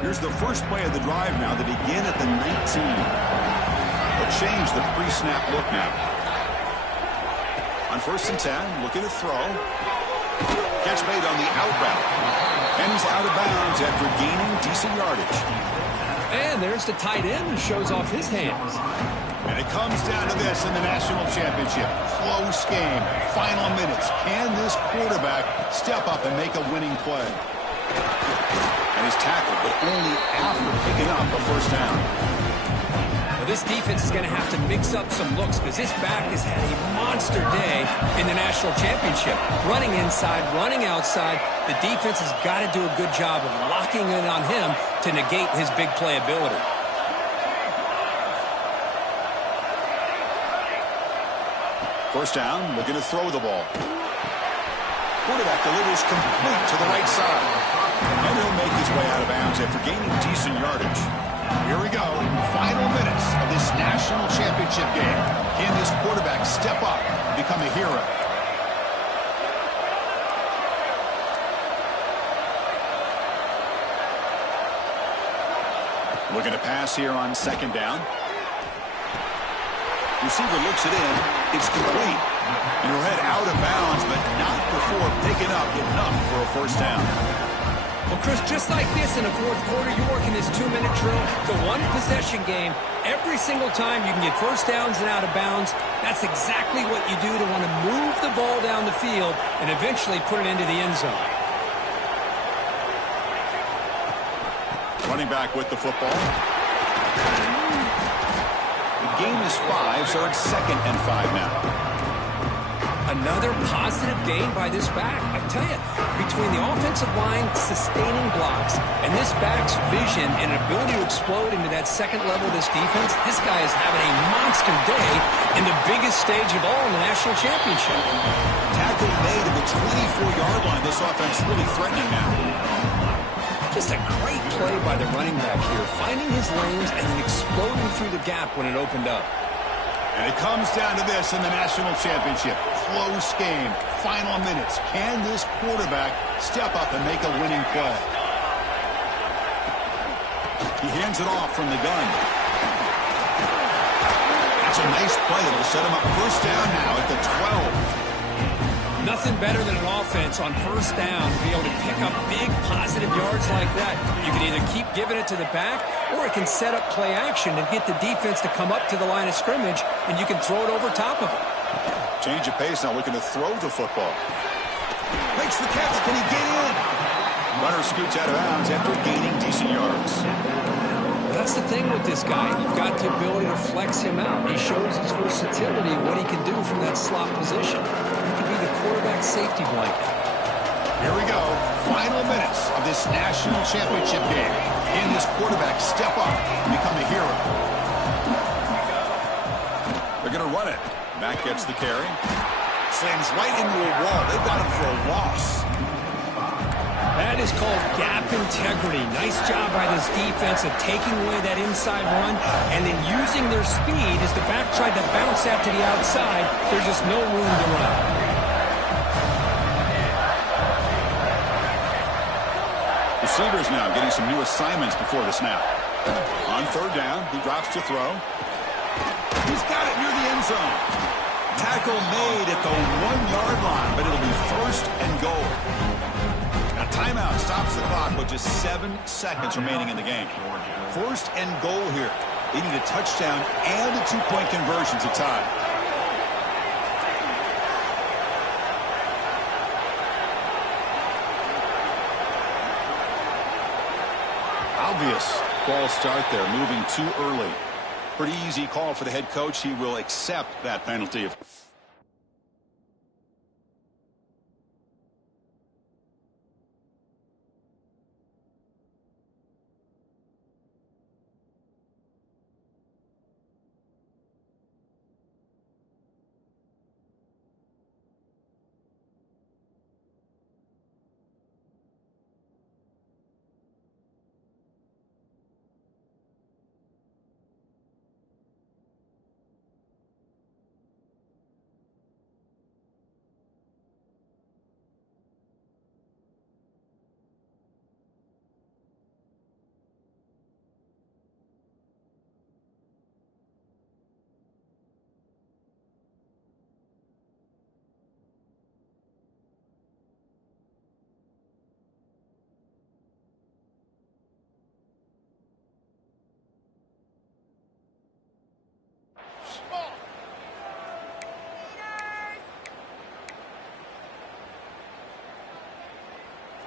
Here's the first play of the drive now. They begin at the 19. They'll change the pre-snap look now. On 1st and 10, looking to throw. Catch made on the out route. And he's out of bounds after gaining decent yardage. And there's the tight end who shows off his hands. And it comes down to this in the national championship. Close game. Final minutes. Can this quarterback step up and make a winning play? And he's tackled, but only after picking up a first down. Well, this defense is going to have to mix up some looks because this back has had a monster day in the national championship. Running inside, running outside. The defense has got to do a good job of locking in on him to negate his big play ability. First down, looking to throw the ball. Quarterback delivers complete to the right side. And he'll make his way out of bounds after gaining decent yardage. Here we go. Final minutes of this national championship game. Can this quarterback step up and become a hero? Looking to pass here on 2nd down. Receiver looks it in. It's complete. And he'll head out of bounds, but not before picking up enough for a first down. Well, Chris, just like this in the fourth quarter, you're working this 2-minute drill. It's a one-possession game. Every single time you can get first downs and out of bounds. That's exactly what you do to want to move the ball down the field and eventually put it into the end zone. Running back with the football. The game is 5, so it's 2nd and 5 now. Another positive gain by this back. I tell you, between the offensive line sustaining blocks and this back's vision and ability to explode into that second level of this defense, this guy is having a monster day in the biggest stage of all in the national championship. Tackle made at the 24-yard line. This offense really threatening now. Just a great play by the running back here, finding his lanes and then exploding through the gap when it opened up. And it comes down to this in the national championship. Close game. Final minutes. Can this quarterback step up and make a winning play? He hands it off from the gun. That's a nice play. It'll set him up first down now at the 12. Nothing better than an offense on first down to be able to pick up big positive yards like that. You can either keep giving it to the back, or it can set up play action and get the defense to come up to the line of scrimmage, and you can throw it over top of it. Change of pace now, looking to throw the football. Makes the catch. Can he get in? Runner scoots out of bounds after gaining decent yards. That's the thing with this guy. You've got the ability to flex him out. He shows his versatility, what he can do from that slot position. He can be the quarterback safety blanket. Here we go. Final minutes of this national championship game. Can this quarterback step up and become a hero? They're going to run it. Back gets the carry. Slams right into a wall. They've got him for a loss. That is called gap integrity. Nice job by this defense of taking away that inside run and then using their speed as the back tried to bounce that to the outside. There's just no room to run. Receivers now getting some new assignments before the snap. On third down, he drops to throw. He's got it near the end zone. Tackle made at the 1-yard line, but it'll be first and goal. Now timeout stops the clock with just 7 seconds remaining in the game. First and goal here. They need a touchdown and a 2-point conversion to tie. Obvious false start there, moving too early. Pretty easy call for the head coach. He will accept that penalty.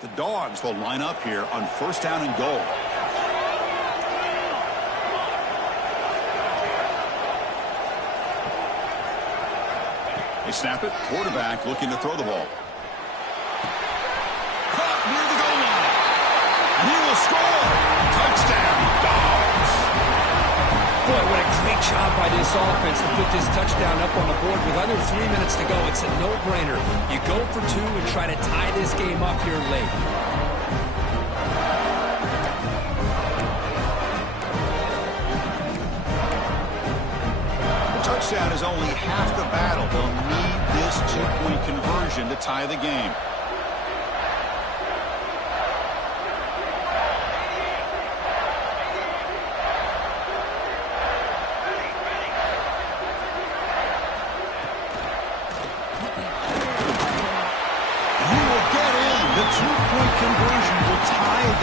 The Dogs will line up here on first down and goal. They snap it. Quarterback looking to throw the ball. Caught near the goal line. And he will score. Touchdown, Dogs. Boy, what a great job by this offense to put this touchdown up on the board with under 3 minutes to go. It's a no-brainer. You go for 2 and try to tie this game up here late. The touchdown is only half the battle. They'll need this 2-point conversion to tie the game.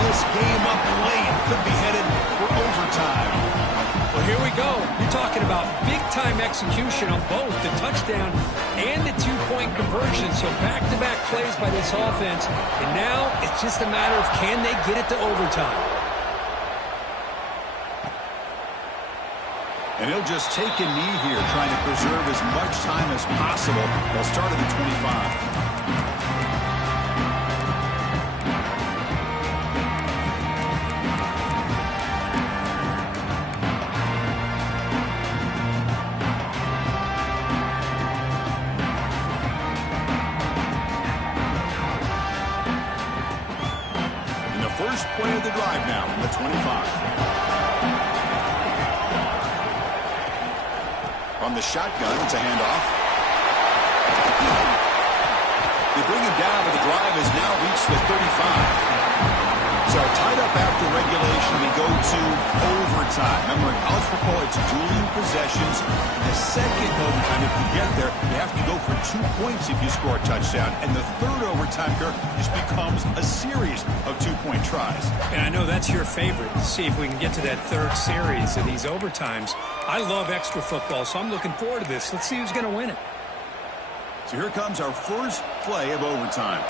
this game up late. Could be headed for overtime. Well, here we go. You're talking about big-time execution on both the touchdown and the two-point conversion. So back-to-back plays by this offense. And now it's just a matter of can they get it to overtime. And he'll just take a knee here, trying to preserve as much time as possible. They'll start at the 25. First play of the drive now from the 25. From the shotgun, it's a handoff. They bring him down, but the drive has now reached the 35. So tied up after regulation, we go to overtime. Remember, in college football, it's dueling possessions. In the second overtime, if you get there, you have to go for 2 points if you score a touchdown. And the third overtime, Kirk, just becomes a series of 2-point tries. And I know that's your favorite. See if we can get to that third series of these overtimes. I love extra football, so I'm looking forward to this. Let's see who's going to win it. So here comes our first play of overtime.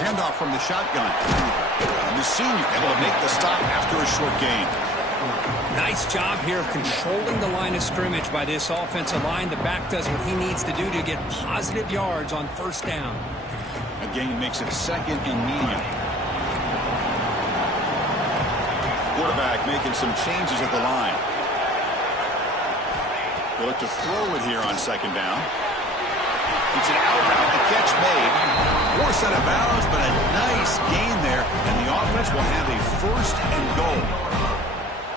Handoff from the shotgun. And the senior able to make the stop after a short gain. Nice job here of controlling the line of scrimmage by this offensive line. The back does what he needs to do to get positive yards on first down. A gain makes it a second and medium. Quarterback making some changes at the line. They look to throw it here on second down. It's an out route. The catch made. Force out of bounds, but a nice gain there. And the offense will have a first and goal.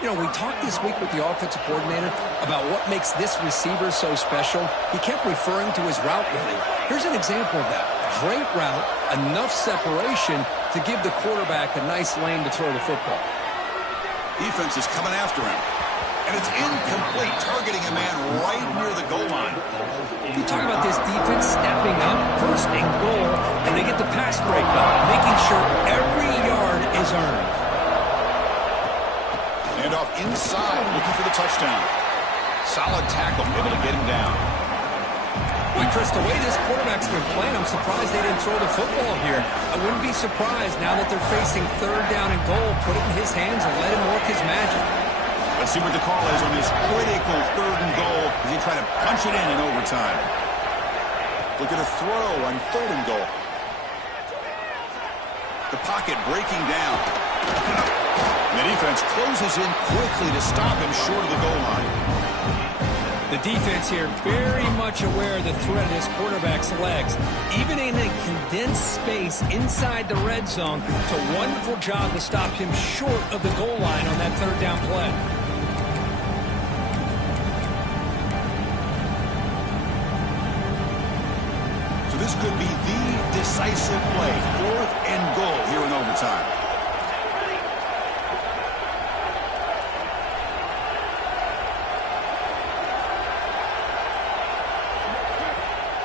You know, we talked this week with the offensive coordinator about what makes this receiver so special. He kept referring to his route running. Here's an example of that. Great route, enough separation to give the quarterback a nice lane to throw the football. Defense is coming after him. And it's incomplete, targeting a man right near the goal line. You talk about this defense stepping up, first and goal, and they get the pass break up, making sure every yard is earned. And off inside, looking for the touchdown. Solid tackle, able to get him down. Boy, Chris, the way this quarterback's been playing, I'm surprised they didn't throw the football here. I wouldn't be surprised now that they're facing third down and goal, put it in his hands and let him work his magic. Let's see what the call is on this critical third and goal as he try to punch it in overtime. Look at a throw on third and goal. The pocket breaking down. And the defense closes in quickly to stop him short of the goal line. The defense here very much aware of the threat of this quarterback's legs. Even in a condensed space inside the red zone, it's a wonderful job to stop him short of the goal line on that third down play. So this could be the decisive play. Fourth and goal here in overtime.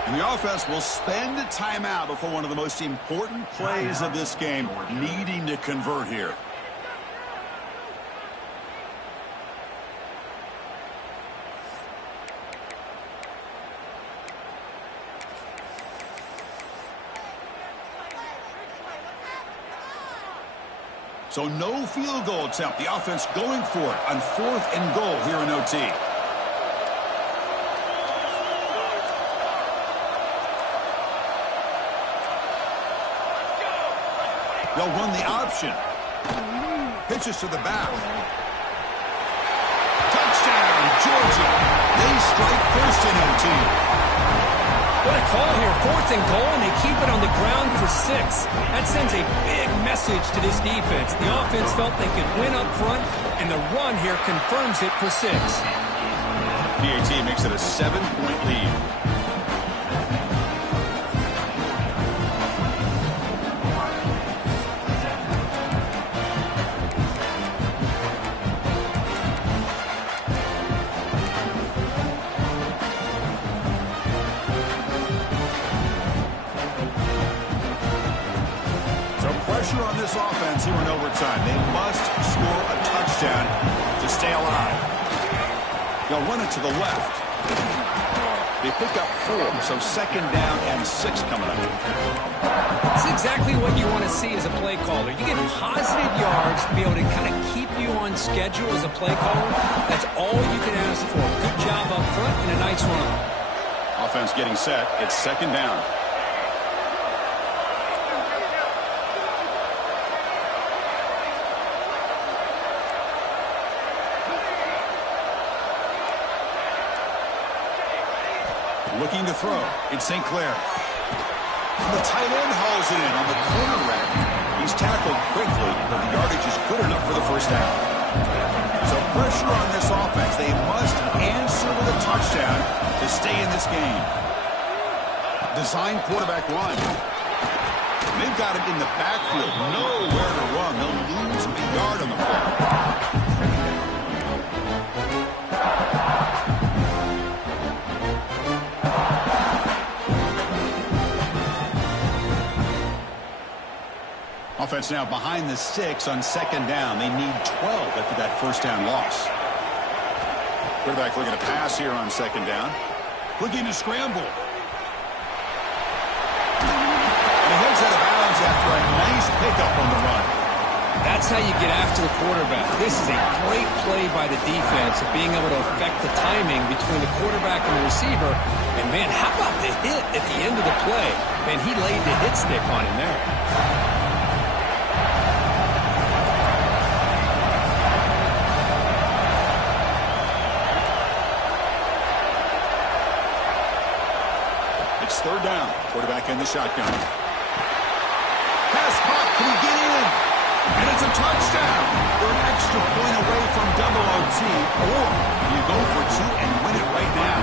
And the offense will spend a timeout before one of the most important plays of this game, needing to convert here. So no field goal attempt. The offense going for it on fourth and goal here in OT. They'll run the option. Pitches to the back. Touchdown, Georgia. They strike first in OT. What a call here. Fourth and goal, and they keep it on the ground for 6. That sends a big message to this defense. The offense felt they could win up front, and the run here confirms it for 6. PAT makes it a 7-point lead. pressure on this offense here in overtime. They must score a touchdown to stay alive. They'll run it to the left. They pick up 4, so 2nd down and 6 coming up. It's exactly what you want to see as a play caller. You get positive yards to be able to kind of keep you on schedule as a play caller. That's all you can ask for. Good job up front and a nice run. Offense getting set. It's 2nd down. Looking to throw. It's St. Clair. And the tight end hauls it in on the corner route. He's tackled quickly, but the yardage is good enough for the first down. So pressure on this offense. They must answer with a touchdown to stay in this game. Design quarterback run. They've got it in the backfield. Nowhere to run. They'll lose a yard on the play. Offense now behind the 6 on 2nd down. They need 12 after that first down loss. Quarterback looking to pass here on 2nd down. Looking to scramble. And he heads out of bounds after a nice pickup on the run. That's how you get after the quarterback. This is a great play by the defense of being able to affect the timing between the quarterback and the receiver. And, man, how about the hit at the end of the play? Man, he laid the hit stick on him there. It's 3rd down. Quarterback in the shotgun. Pass caught. Can he get in? And it's a touchdown. They're an extra point away from double OT. Or you go for 2 and win it right now.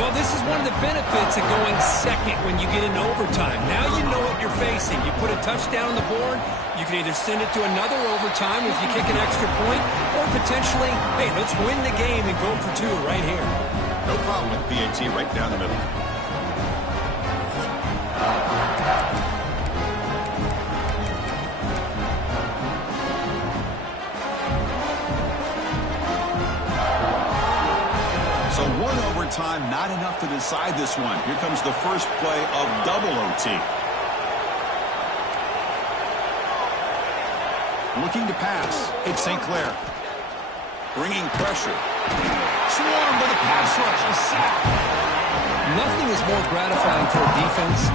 Well, this is one of the benefits of going second when you get into overtime. Now you know what you're facing. You put a touchdown on the board, you can either send it to another overtime if you kick an extra point, or potentially, hey, let's win the game and go for 2 right here. No problem with PAT right down the middle. So 1 overtime, not enough to decide this one. Here comes the first play of double OT. Looking to pass. It's St. Clair. Bringing pressure. Swarmed by the pass rush. A sack. Nothing is more gratifying for a defense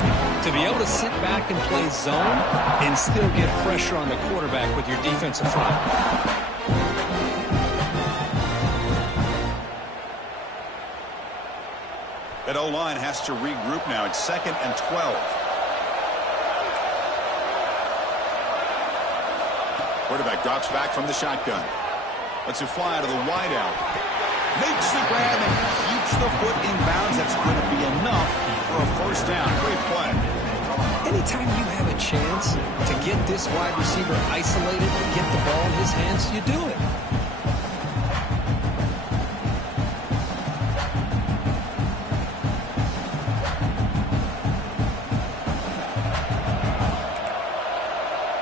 to be able to sit back and play zone and still get pressure on the quarterback with your defensive front. That O-line has to regroup now. It's 2nd and 12. Quarterback drops back from the shotgun. Lets it fly to the wideout. Makes the grab and keeps the foot in bounds. That's going to be enough for a first down. Great play. Anytime you have a chance to get this wide receiver isolated and get the ball in his hands, you do it.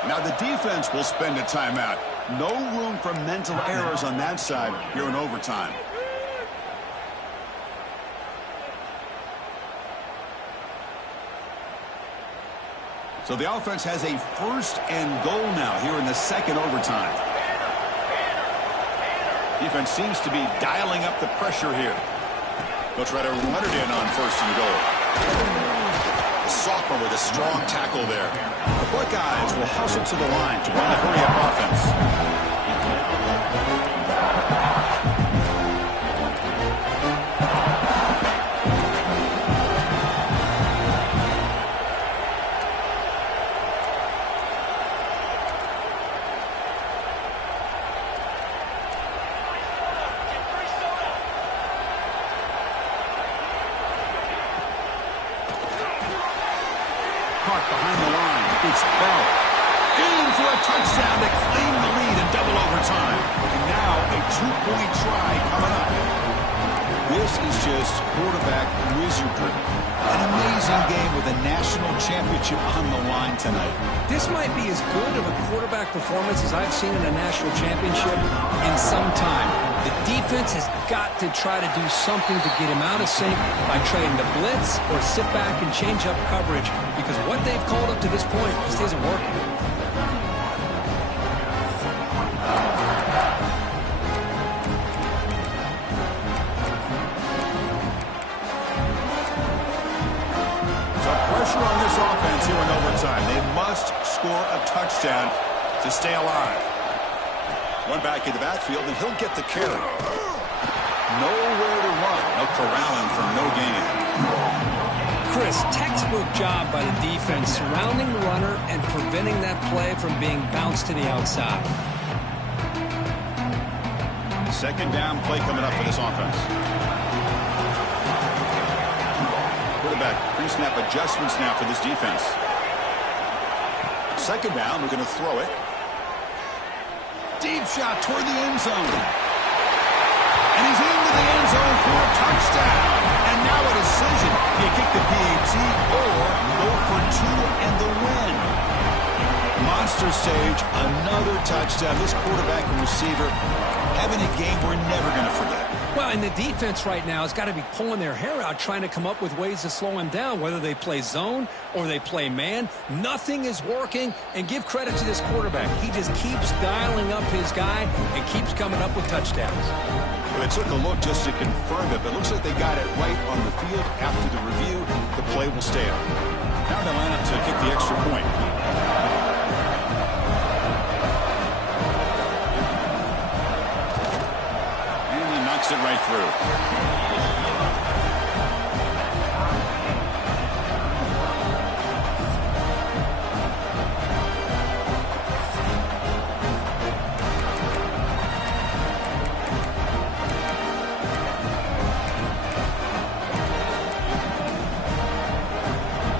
Now the defense will spend a timeout. No room for mental errors on that side here in overtime. So the offense has a 1st and goal now here in the 2nd overtime. Defense seems to be dialing up the pressure here. They'll try to run it in on 1st and goal. The sophomore with a strong tackle there. The Buckeyes will hustle to the line to run the hurry-up offense. Behind the line, it's Bell. In for a touchdown to claim the lead in double overtime. And now a 2-point try coming up. This is just quarterback wizardry. An amazing game with a national championship on the line tonight. This might be as good of a quarterback performance as I've seen in a national championship in some time. The defense has got to try to do something to get him out of sync by trying to blitz or sit back and change up coverage, because what they've called up to this point just isn't working. On this offense here in overtime. They must score a touchdown to stay alive. One back in the backfield, and he'll get the carry. Nowhere to run. No corralling for no gain. Chris, textbook job by the defense surrounding the runner and preventing that play from being bounced to the outside. Second down play coming up for this offense. Quarterback pre-snap adjustments now for this defense. Second down, we're going to throw it. Deep shot toward the end zone. And he's into the end zone for a touchdown. And now a decision. Do you kick the PAT or go for two and the win? Monster stage, another touchdown. This quarterback and receiver having a game we're never going to forget. Well, and the defense right now has got to be pulling their hair out trying to come up with ways to slow him down, whether they play zone or they play man. Nothing is working, and give credit to this quarterback. He just keeps dialing up his guy and keeps coming up with touchdowns. Well, they took a look just to confirm it, but it looks like they got it right on the field. After the review, the play will stand. Now they line up to kick the extra point. It right through.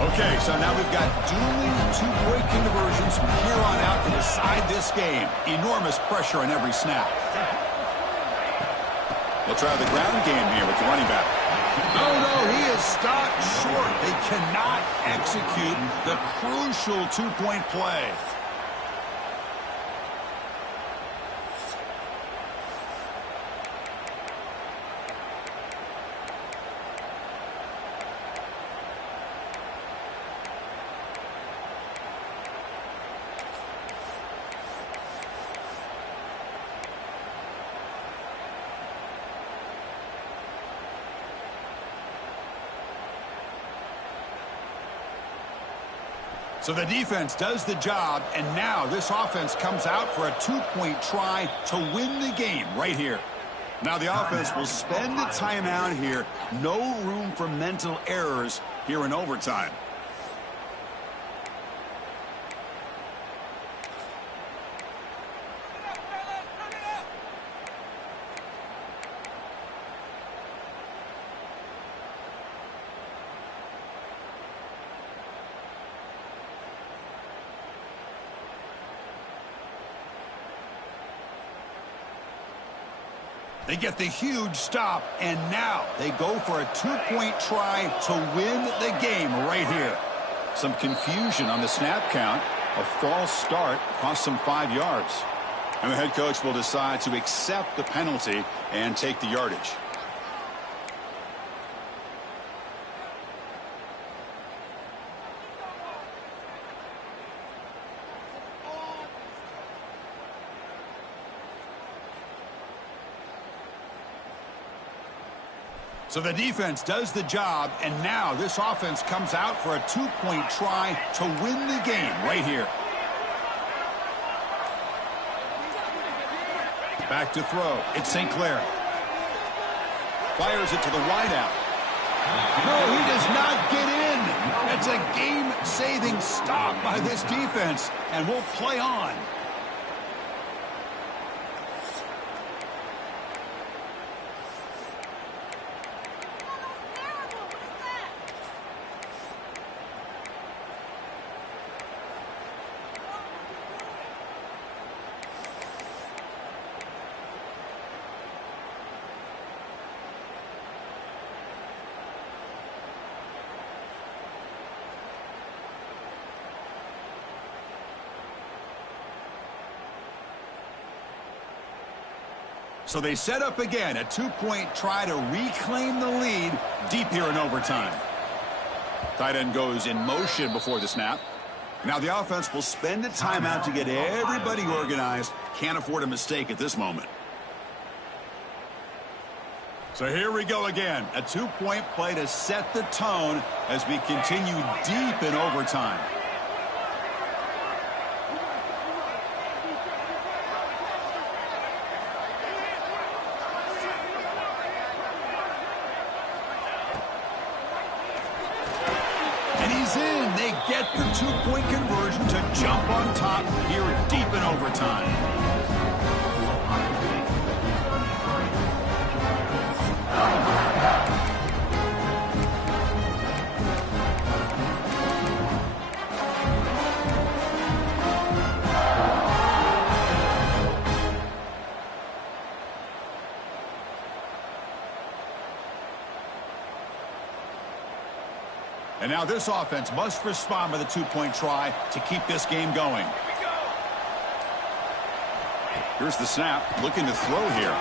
Okay, so now we've got dueling two-point conversions from here on out to decide this game. Enormous pressure on every snap. They'll try the ground game here with the running back. Oh, no, he is stopped short. They cannot execute the crucial two-point play. So the defense does the job, and now this offense comes out for a two-point try to win the game right here. Now the offense will spend the timeout here. No room for mental errors here in overtime. They get the huge stop, and now they go for a two-point try to win the game right here. Some confusion on the snap count. A false start cost them 5 yards. And the head coach will decide to accept the penalty and take the yardage. So the defense does the job, and now this offense comes out for a two-point try to win the game right here. Back to throw. It's St. Clair. Fires it to the wideout. No, he does not get in. It's a game-saving stop by this defense, and we'll play on. So they set up again, a 2-point try to reclaim the lead deep here in overtime. Tight end goes in motion before the snap. Now the offense will spend a timeout to get everybody organized. Can't afford a mistake at this moment. So here we go again. A 2-point play to set the tone as we continue deep in overtime. And he's in. They get the 2-point conversion to jump on top here deep in overtime. And now this offense must respond with a 2-point try to keep this game going. Here's the snap, looking to throw here.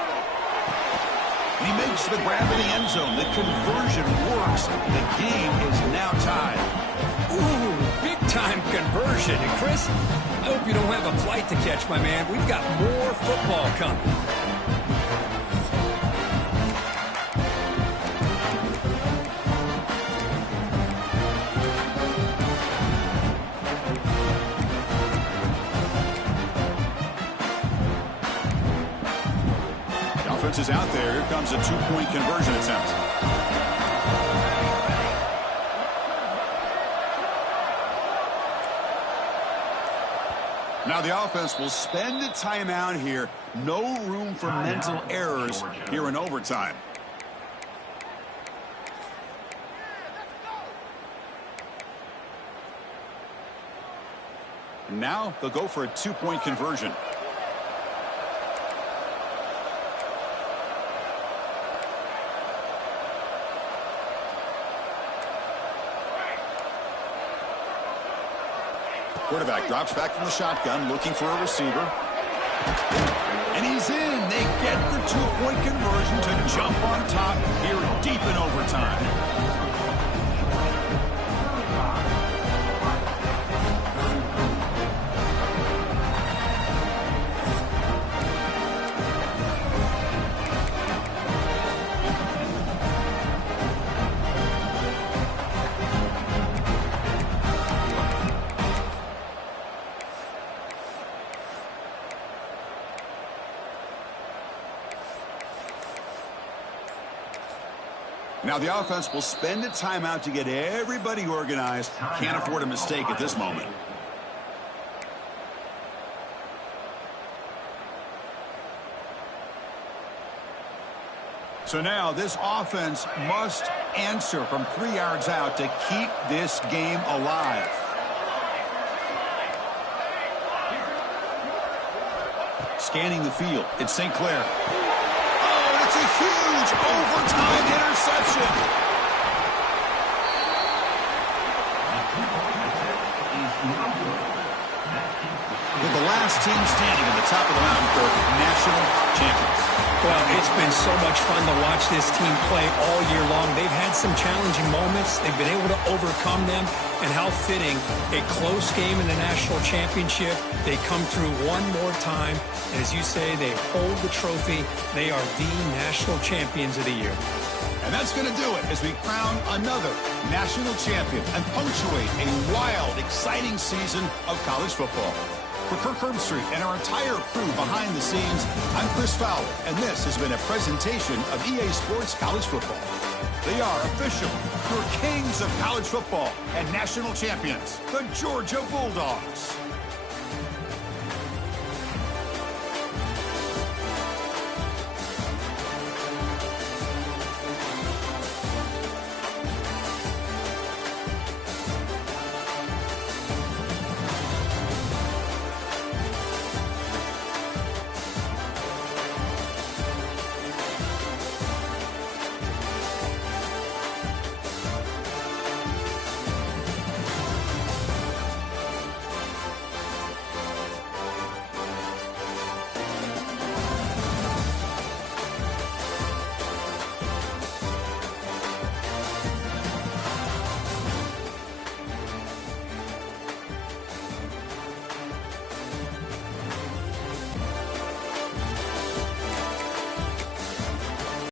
And he makes the grab in the end zone. The conversion works. The game is now tied. Ooh, big-time conversion. And Chris, I hope you don't have a flight to catch, my man. We've got more football coming. Is out there. Here comes a 2-point conversion attempt. Now the offense will spend a timeout here. No room for mental errors here in overtime. Now they'll go for a 2-point conversion. Quarterback drops back from the shotgun, looking for a receiver. And he's in. They get the 2-point conversion to jump on top here deep in overtime. Now the offense will spend a timeout to get everybody organized. Can't afford a mistake at this moment. So now this offense must answer from 3 yards out to keep this game alive. Scanning the field, it's St. Clair. It's a huge overtime interception. With the last team standing at the top of the mountain for national champions. Well, it's been so much fun to watch this team play all year long. They've had some challenging moments. They've been able to overcome them. And how fitting, a close game in the national championship. They come through one more time. And as you say, they hold the trophy. They are the national champions of the year. And that's going to do it as we crown another national champion and punctuate a wild, exciting season of college football. For Kirk Herbstreit and our entire crew behind the scenes, I'm Chris Fowler, and this has been a presentation of EA Sports College Football. They are official, your kings of college football and national champions, the Georgia Bulldogs.